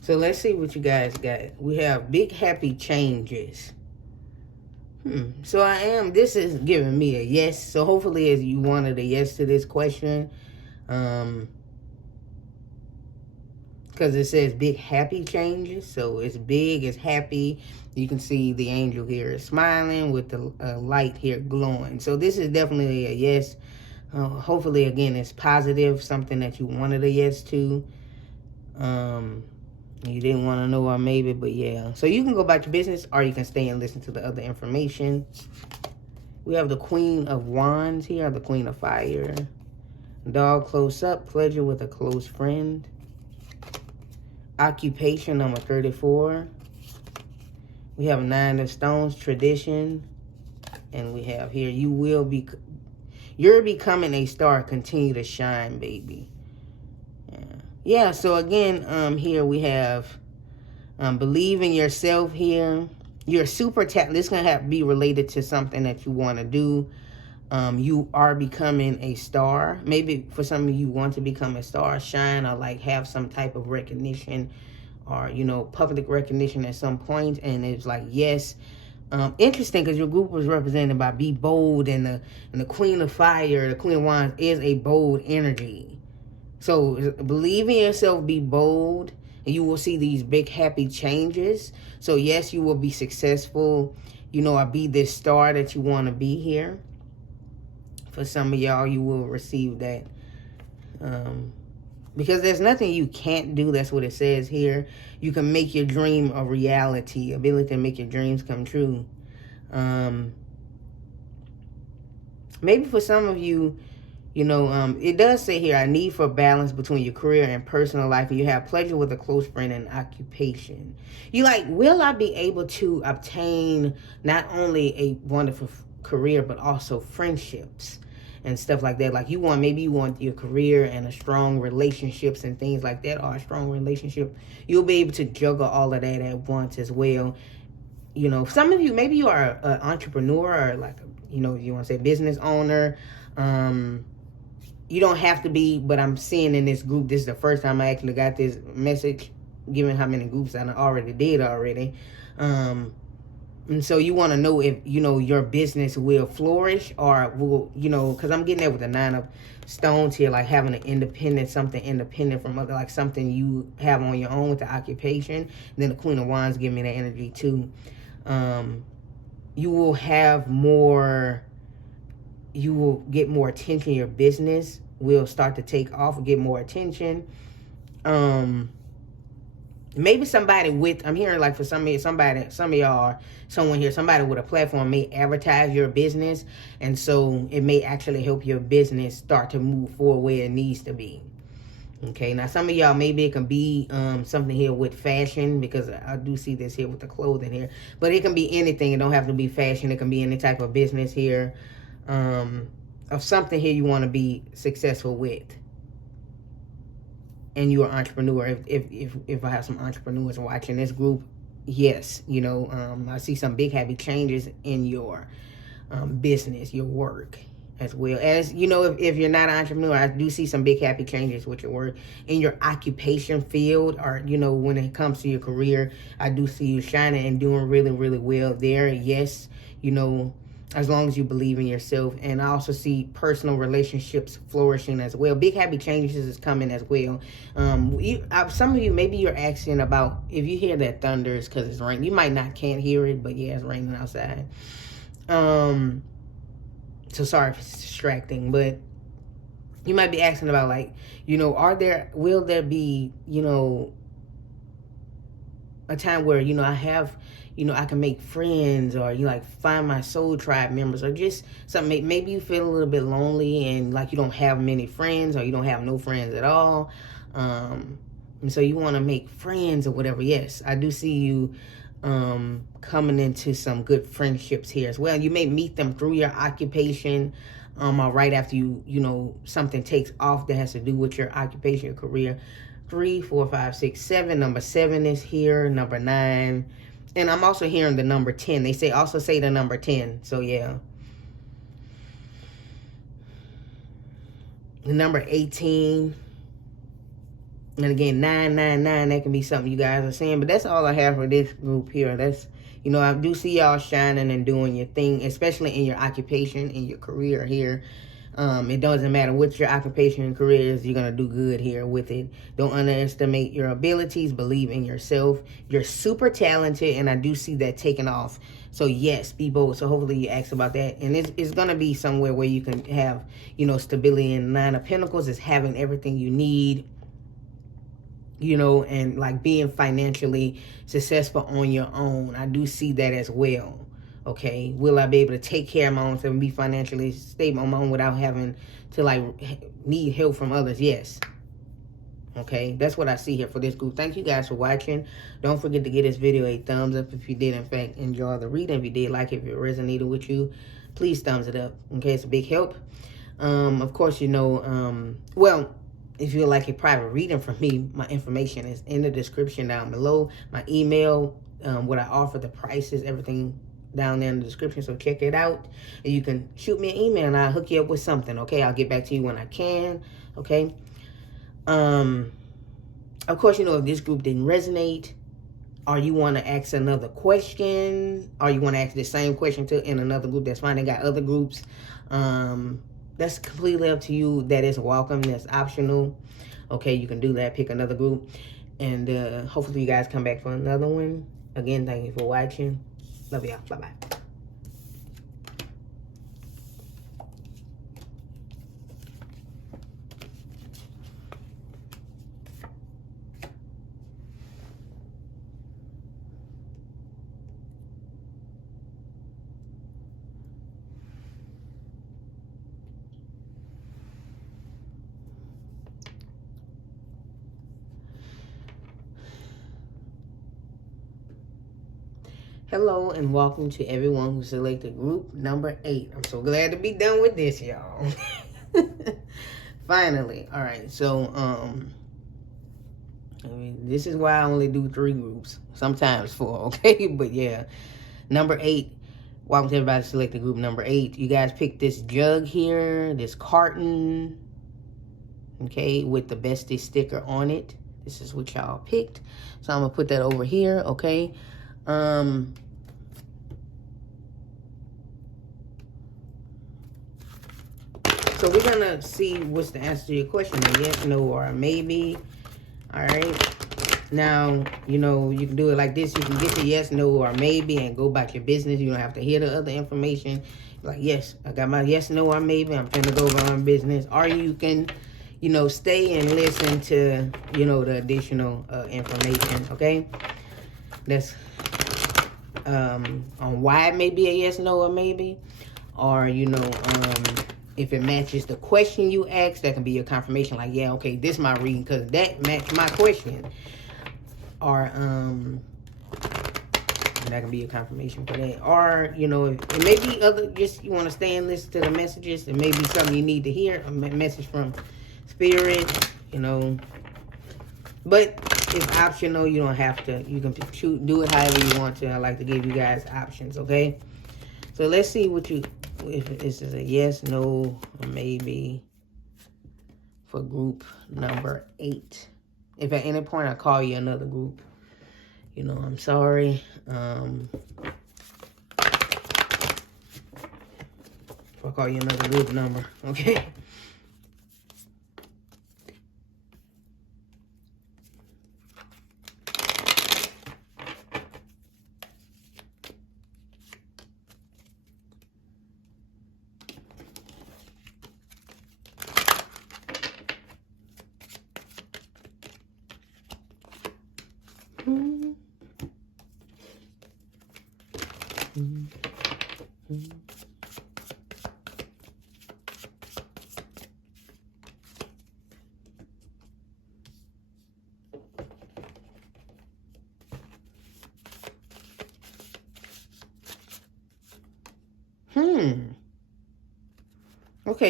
So let's see what you guys got. We have big happy changes. So this is giving me a yes. So hopefully as you wanted a yes to this question. Because it says big happy changes. So it's big, it's happy. You can see the angel here is smiling with the light here glowing. So this is definitely a yes. Hopefully, again, it's positive, something that you wanted a yes to. You didn't want to know or maybe, but yeah. So you can go about your business or you can stay and listen to the other information. We have the Queen of Wands here, the Queen of Fire. Dog close up, pleasure with a close friend. Occupation, number 34. We have 9 of Stones, tradition. And we have here, you're becoming a star, continue to shine, baby. Yeah, so again, here we have believe in yourself here. You're super talented. This is going to have to be related to something that you want to do. You are becoming a star. Maybe for some of you want to become a star, shine, or like have some type of recognition or, you know, public recognition at some point. And it's like, yes. Interesting because your group was represented by be bold, and the Queen of Fire, the Queen of Wands is a bold energy. So believe in yourself, be bold, and you will see these big happy changes. So yes, you will be successful, you know, or be this star that you want to be here. For some of y'all, you will receive that. Because there's nothing you can't do. That's what it says here. You can make your dream a reality. Ability to make your dreams come true. Maybe for some of you, you know, it does say here, a need for balance between your career and personal life. And you have pleasure with a close friend and occupation. You like, will I be able to obtain not only a wonderful career, but also friendships and stuff like that? Like maybe you want your career and a strong relationships and things like that, or a strong relationship. You'll be able to juggle all of that at once as well. You know, some of you, maybe you are an entrepreneur or like, you know, you want to say business owner. You don't have to be, but I'm seeing in this group, this is the first time I actually got this message, given how many groups I already did. And so you want to know if, you know, your business will flourish or will, you know, because I'm getting there with the 9 of Stones here, like having an independent, something independent from other, like something you have on your own with the occupation. And then the Queen of Wands give me that energy too. You will have more, you will get more attention. Your business will start to take off and get more attention. Maybe somebody with, I'm hearing like for some of y'all, someone here, somebody with a platform may advertise your business. And so it may actually help your business start to move forward where it needs to be. Okay, now some of y'all, maybe it can be something here with fashion, because I do see this here with the clothing here. But it can be anything. It don't have to be fashion. It can be any type of business here. Of something here you want to be successful with. And you're an entrepreneur. If I have some entrepreneurs watching this group, yes, you know, I see some big happy changes in your business, your work, as well as, you know, if you're not an entrepreneur, I do see some big happy changes with your work in your occupation field, or, you know, when it comes to your career, I do see you shining and doing really, really well there. Yes, you know, as long as you believe in yourself. And I also see personal relationships flourishing as well. Big happy changes is coming as well. Some of you, maybe you're asking about, if you hear that thunder, it's because it's raining. You might not can't hear it, but yeah, it's raining outside. So sorry if it's distracting, but you might be asking about, like, will there be, a time where, I can make friends, or like find my soul tribe members, or just something. Maybe you feel a little bit lonely and like you don't have many friends, or you don't have no friends at all. And so you want to make friends or whatever. Yes, I do see you coming into some good friendships here as well. You may meet them through your occupation, or right after something takes off that has to do with your occupation, your career. 3, 4, 5, 6, 7. Number 7 is here. Number 9. And I'm also hearing the number 10. They also say the number 10. So yeah. The number 18. And again, 999. That can be something you guys are saying. But that's all I have for this group here. That's, I do see y'all shining and doing your thing, especially in your occupation, in your career here. It doesn't matter what your occupation and career is, you're going to do good here with it. Don't underestimate your abilities. Believe in yourself. You're super talented, and I do see that taking off. So, yes, be bold. So, hopefully you ask about that. And it's going to be somewhere where you can have, stability. And 9 of Pentacles is having everything you need, and like being financially successful on your own. I do see that as well. Okay, will I be able to take care of my own self and be financially stable on my own without having to like need help from others? Yes. Okay, that's what I see here for this group. Thank you guys for watching. Don't forget to give this video a thumbs up if you did in fact enjoy the reading. If you did like it, if it resonated with you, please thumbs it up. Okay, it's a big help. Of course, well, if you would like a private reading from me, my information is in the description down below. My email, what I offer, the prices, everything down there in the description, so check it out. And you can shoot me an email and I'll hook you up with something. Okay, I'll get back to you when I can. Okay. Of course, if this group didn't resonate, or you want to ask another question, or you want to ask the same question in another group, that's fine. They got other groups. That's completely up to you. That is welcome. That's optional. Okay, you can do that. Pick another group, and hopefully you guys come back for another one. Again, thank you for watching. Love y'all. Bye-bye. Hello and welcome to everyone who selected group number 8. I'm so glad to be done with this, y'all. Finally. All right. So, this is why I only do 3 groups, sometimes 4. Okay, but yeah, number 8. Welcome to everybody selected group number 8. You guys picked this jug here, this carton. Okay, with the bestie sticker on it. This is what y'all picked. So I'm gonna put that over here. Okay. So we're gonna see what's the answer to your question. A yes, no, or a maybe. All right. Now, you can do it like this. You can get the yes, no, or maybe and go about your business. You don't have to hear the other information. Like, yes, I got my yes, no, or maybe. I'm finna go about my business. Or you can, stay and listen to, the additional information. Okay. That's on why it may be a yes, no, or maybe. Or, if it matches the question you asked, that can be your confirmation. Like, yeah, okay, this is my reading because that matched my question. Or, that can be your confirmation for that. Or, it may be other, just you want to stay and listen to the messages. It may be something you need to hear, a message from Spirit, But it's optional. You don't have to. You can do it however you want to. I like to give you guys options, okay? So let's see if this is a yes, no, or maybe for group number 8. If at any point I call you another group, I'm sorry. If I call you another group number, okay? Okay,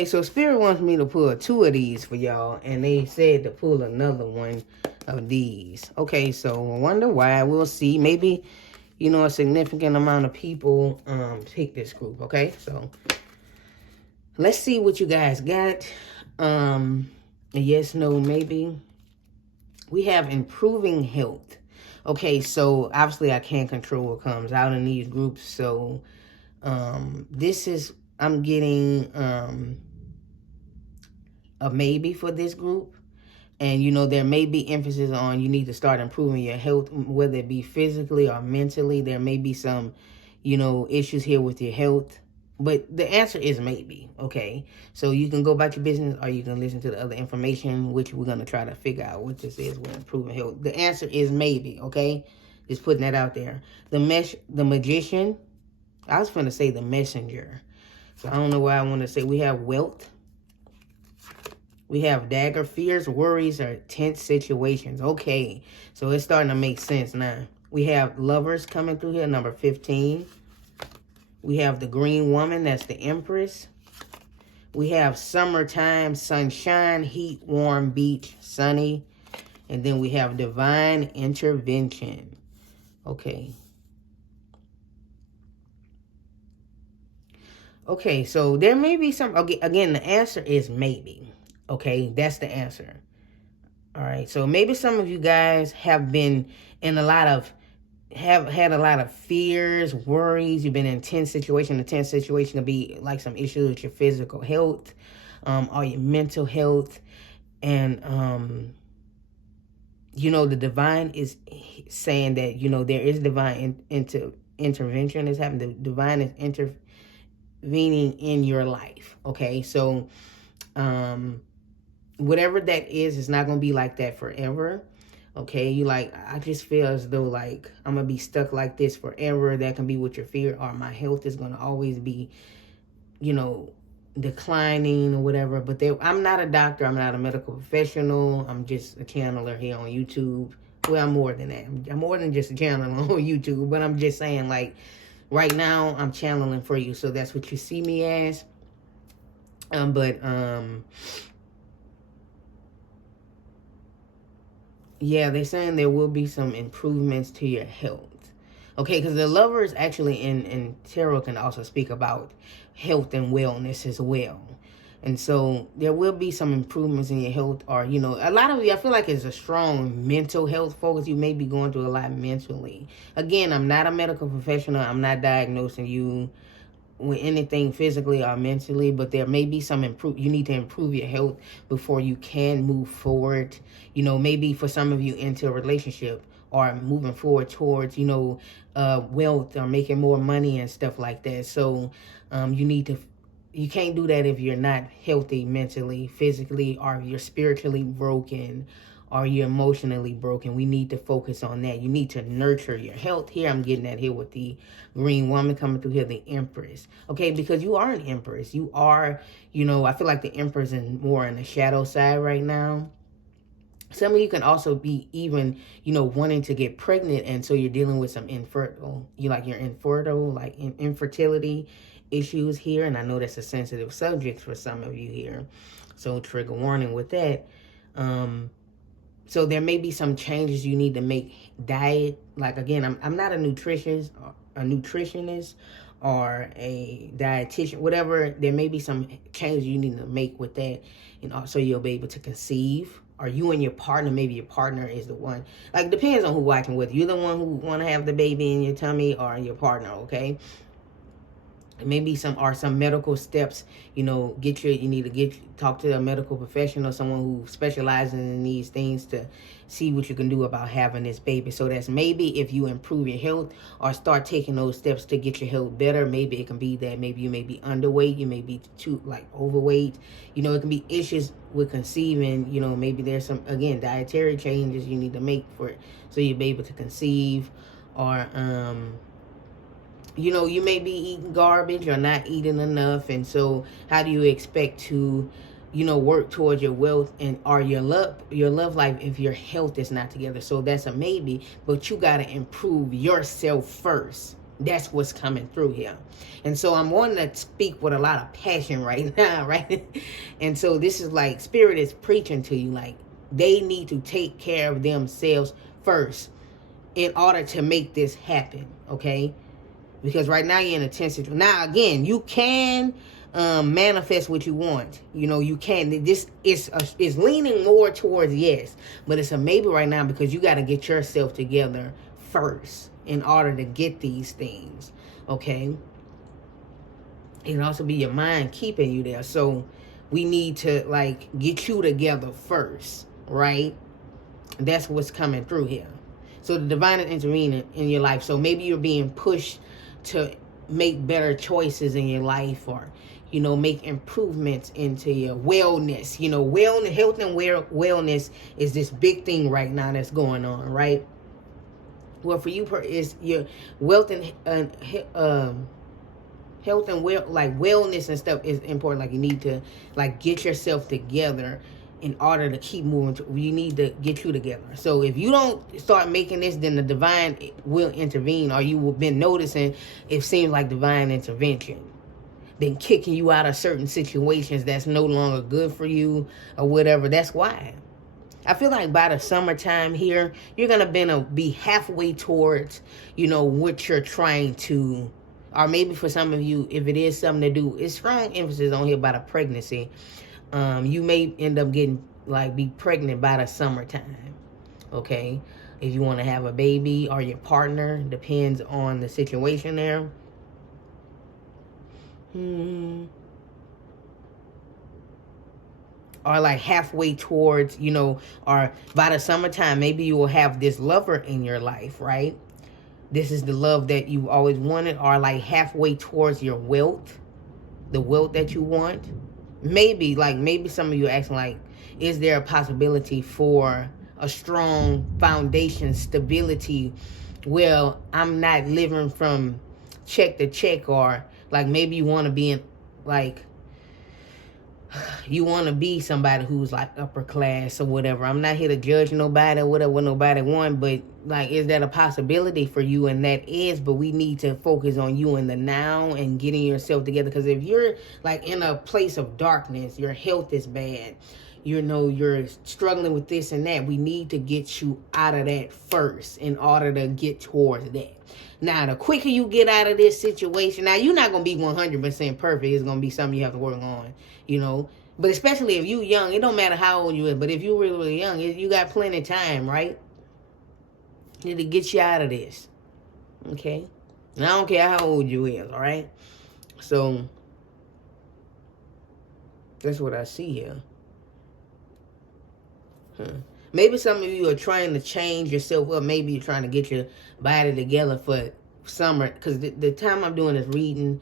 so Spirit wants me to pull 2 of these for y'all, and they said to pull another one of these. Okay, so I wonder why. We'll see. Maybe, you know, a significant amount of people pick this group. Okay, so let's see what you guys got. Yes, no, maybe. We have improving health. Okay, so obviously I can't control what comes out in these groups. So this is, I'm getting a maybe for this group. And, you know, there may be emphasis on you need to start improving your health, whether it be physically or mentally. There may be some, you know, issues here with your health. But the answer is maybe, okay? So you can go about your business or you can listen to the other information, which we're going to try to figure out what this is with improving health. The answer is maybe, okay? Just putting that out there. The magician, I was going to say the messenger. So I don't know why I want to say we have wealth. We have dagger, fears, worries, or tense situations. Okay, so it's starting to make sense now. We have lovers coming through here, number 15. We have the green woman, that's the empress. We have summertime, sunshine, heat, warm, beach, sunny. And then we have divine intervention. Okay. Okay, so there may be some, okay, again, the answer is maybe. Okay, that's the answer. All right, so maybe some of you guys have been in have had a lot of fears, worries. You've been in a tense situation. A tense situation could be like some issues with your physical health, or your mental health. And, you know, the divine is saying that, you know, there is divine intervention is happening. The divine is intervening in your life. Okay, so whatever that is, it's not going to be like that forever. Okay, you like, I just feel as though like I'm going to be stuck like this forever. That can be what your fear, or my health is going to always be, you know, declining or whatever. But I'm not a doctor. I'm not a medical professional. I'm just a channeler here on YouTube. Well, I'm more than that. I'm more than just a channeler on YouTube. But I'm just saying, like, right now I'm channeling for you. So that's what you see me as. Yeah, they're saying there will be some improvements to your health. Okay, because the lovers actually in tarot can also speak about health and wellness as well. And so there will be some improvements in your health, or, you know, a lot of you, I feel like it's a strong mental health focus. You may be going through a lot mentally. Again, I'm not a medical professional. I'm not diagnosing you with anything physically or mentally, but there may be some you need to improve your health before you can move forward. You know, maybe for some of you into a relationship, or moving forward towards, you know, wealth, or making more money and stuff like that. So you can't do that if you're not healthy mentally, physically, or if you're spiritually broken, or you're emotionally broken. We need to focus on that. You need to nurture your health. Here, I'm getting that here with the green woman coming through here, the empress. Okay, because you are an empress. You are, you know, I feel like the empress is more on the shadow side right now. Some of you can also be even, you know, wanting to get pregnant, and so you're dealing with some infertility issues here. And I know that's a sensitive subject for some of you here. So trigger warning with that. So there may be some changes you need to make diet. Like, again, I'm not a nutritionist or a dietitian, whatever. There may be some changes you need to make with that, and also you'll be able to conceive. Or you and your partner, maybe your partner is the one. Like, depends on who watching with. You're the one who want to have the baby in your tummy, or your partner, okay? Maybe some medical steps, you know, you need to talk to a medical professional, someone who specializes in these things, to see what you can do about having this baby. So that's maybe if you improve your health or start taking those steps to get your health better. Maybe it can be that maybe you may be underweight, you may be too overweight. You know, it can be issues with conceiving. You know, maybe there's some, again, dietary changes you need to make for it so you'll be able to conceive. Or you know, you may be eating garbage or not eating enough. And so how do you expect to, you know, work towards your wealth and or your love life if your health is not together? So that's a maybe, but you got to improve yourself first. That's what's coming through here. And so I'm wanting to speak with a lot of passion right now, right? And so this is like Spirit is preaching to you, like they need to take care of themselves first in order to make this happen, okay? Because right now you're in a tense situation. Now, again, you can manifest what you want. You know, you can. This is leaning more towards yes. But it's a maybe right now because you got to get yourself together first in order to get these things. Okay? It can also be your mind keeping you there. So we need to, like, get you together first. Right? That's what's coming through here. So the divine is intervening in your life. So maybe you're being pushed to make better choices in your life, or, you know, make improvements into your wellness. You know, wellness, health and wellness is this big thing right now that's going on, right? Well, for you, is your wealth and health and wellness and stuff is important. Like you need to like get yourself together in order to keep moving. You need to get you together. So if you don't start making this, then the divine will intervene, or you will been noticing it seems like divine intervention been kicking you out of certain situations that's no longer good for you or whatever. That's why. I feel like by the summertime here, you're going to be halfway towards, you know, what you're trying to, or maybe for some of you, if it is something to do, it's strong emphasis on here about a pregnancy. You may end up be pregnant by the summertime, okay? If you want to have a baby or your partner, depends on the situation there. Or like halfway towards, you know, or by the summertime, maybe you will have this lover in your life, right? This is the love that you always wanted, or like halfway towards your wealth, the wealth that you want. Maybe some of you are asking, like, is there a possibility for a strong foundation, stability? Well, I'm not living from check to check, or like maybe you want to be in, like, you want to be somebody who's like upper class or whatever. I'm not here to judge nobody or whatever, what nobody want, but like, is that a possibility for you? And that is, but we need to focus on you in the now and getting yourself together. Because if you're like in a place of darkness, your health is bad, you know, you're struggling with this and that, we need to get you out of that first in order to get towards that. Now, the quicker you get out of this situation, now you're not going to be 100% perfect. It's going to be something you have to work on, you know. But especially if you're young, it don't matter how old you are. But if you're really, really young, you got plenty of time, right? You need to get you out of this, okay? And I don't care how old you is, all right? So, that's what I see here. Maybe some of you are trying to change yourself up. Maybe you're trying to get your body together for summer. Because the time I'm doing this reading,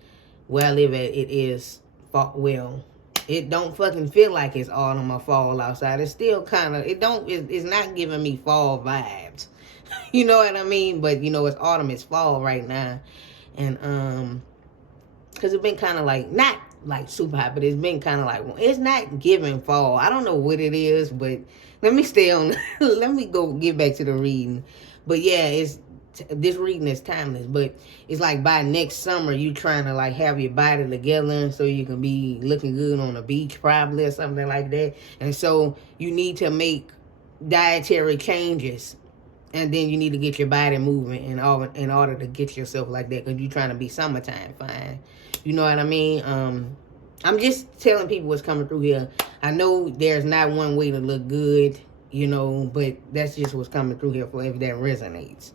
where I live at, it is fall. Well, it don't fucking feel like it's autumn or fall outside. It's still kind of, it's not giving me fall vibes. You know what I mean? But, you know, it's autumn, it's fall right now. And, because it's been kind of like, not like super hot, but it's been kind of like, it's not giving fall. I don't know what it is, but let me stay on, let me go get back to the reading. But yeah, this reading is timeless, but it's like by next summer, you trying to like have your body together so you can be looking good on the beach probably or something like that. And so you need to make dietary changes, and then you need to get your body moving in order to get yourself like that, because you're trying to be summertime fine. You know what I mean? I'm just telling people what's coming through here. I know there's not one way to look good, you know, but that's just what's coming through here for if that resonates.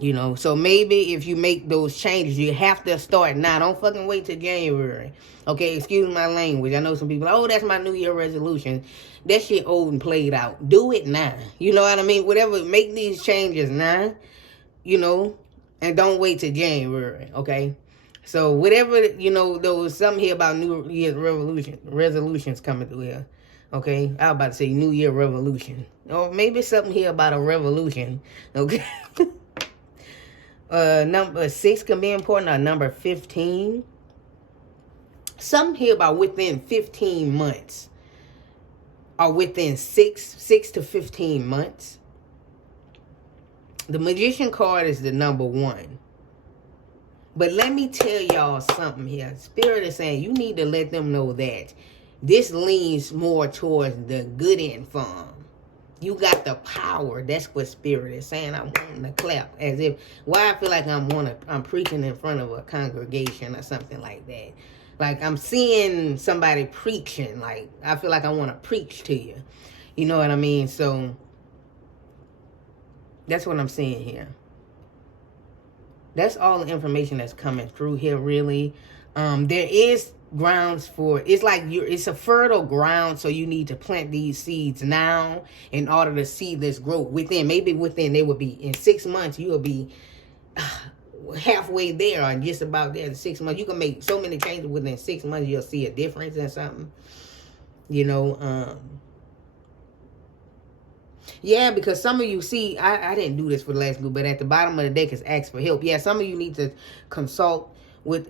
You know, so maybe if you make those changes, you have to start now. Don't fucking wait till January. Okay, excuse my language. I know some people, oh, that's my New Year resolution. That shit old and played out. Do it now. You know what I mean? Whatever, make these changes now, you know, and don't wait till January, okay? So whatever, you know, there was something here about New Year's resolutions coming through here, okay? I was about to say New Year revolution. Or maybe something here about a revolution, okay? Number 6 can be important, or number 15. Something here about within 15 months. Or within 6 to 15 months. The Magician card is the number 1. But let me tell y'all something here. Spirit is saying you need to let them know that this leans more towards the good end form. You got the power. That's what Spirit is saying. I'm wanting to clap. As if, why I feel like I'm preaching in front of a congregation or something like that. Like I'm seeing somebody preaching. Like I feel like I want to preach to you. You know what I mean? So that's what I'm seeing here. That's all the information that's coming through here, really. There is grounds for, it's like it's a fertile ground, so you need to plant these seeds now in order to see this growth within. Maybe within, they will be in 6 months, you will be halfway there or just about there in 6 months. You can make so many changes within 6 months, you'll see a difference in something. You know, yeah, because some of you see, I didn't do this for the last group, but at the bottom of the deck is ask for help. Yeah, some of you need to consult with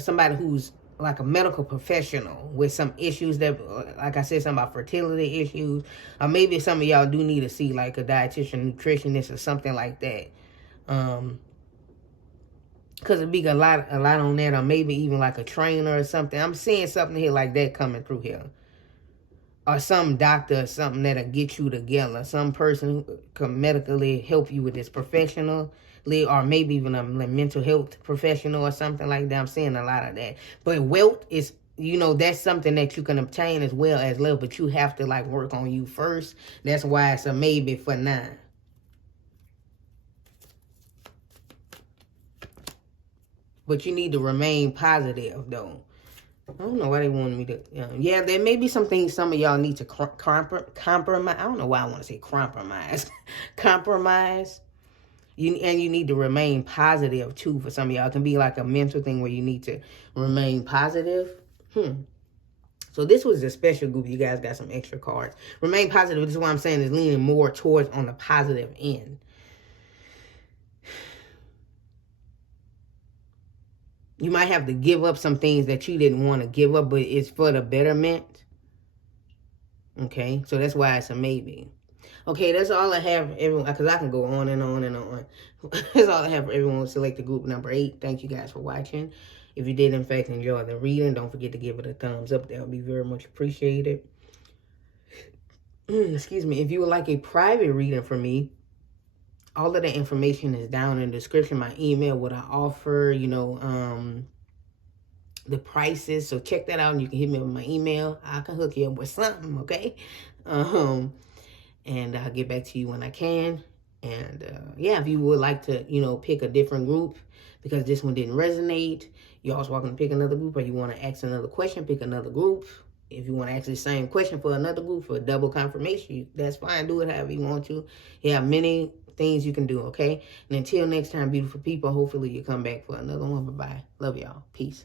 somebody who's like a medical professional with some issues that, like I said, something about fertility issues. Or maybe some of y'all do need to see like a dietitian, nutritionist, or something like that. Because it'd be a lot on that, or maybe even like a trainer or something. I'm seeing something here like that coming through here. Or some doctor or something that'll get you together. Some person who can medically help you with this professionally, or maybe even a mental health professional or something like that. I'm seeing a lot of that. But wealth is, you know, that's something that you can obtain as well as love, but you have to like work on you first. That's why it's a maybe for now. But you need to remain positive though. I don't know why they wanted me to. Yeah, there may be some things some of y'all need to compromise. I don't know why I want to say compromise. Compromise. You need to remain positive too. For some of y'all, it can be like a mental thing where you need to remain positive. So this was a special group. You guys got some extra cards. Remain positive. This is what I'm saying is leaning more towards on the positive end. You might have to give up some things that you didn't want to give up, but it's for the betterment. Okay, so that's why it's a maybe. Okay, that's all I have, everyone, because I can go on and on and on. That's all I have for everyone. Select the group number 8. Thank you guys for watching. If you did, in fact, enjoy the reading, don't forget to give it a thumbs up. That would be very much appreciated. Excuse me. If you would like a private reading from me, all of the information is down in the description. My email, what I offer, you know, the prices. So check that out, and you can hit me with my email. I can hook you up with something, okay? And I'll get back to you when I can. And yeah, if you would like to, you know, pick a different group because this one didn't resonate, you're also welcome to pick another group, or you want to ask another question, pick another group. If you want to ask the same question for another group for a double confirmation, that's fine. Do it however you want to. You have many things you can do, okay? And until next time, beautiful people, hopefully you come back for another one. Bye-bye. Love y'all. Peace.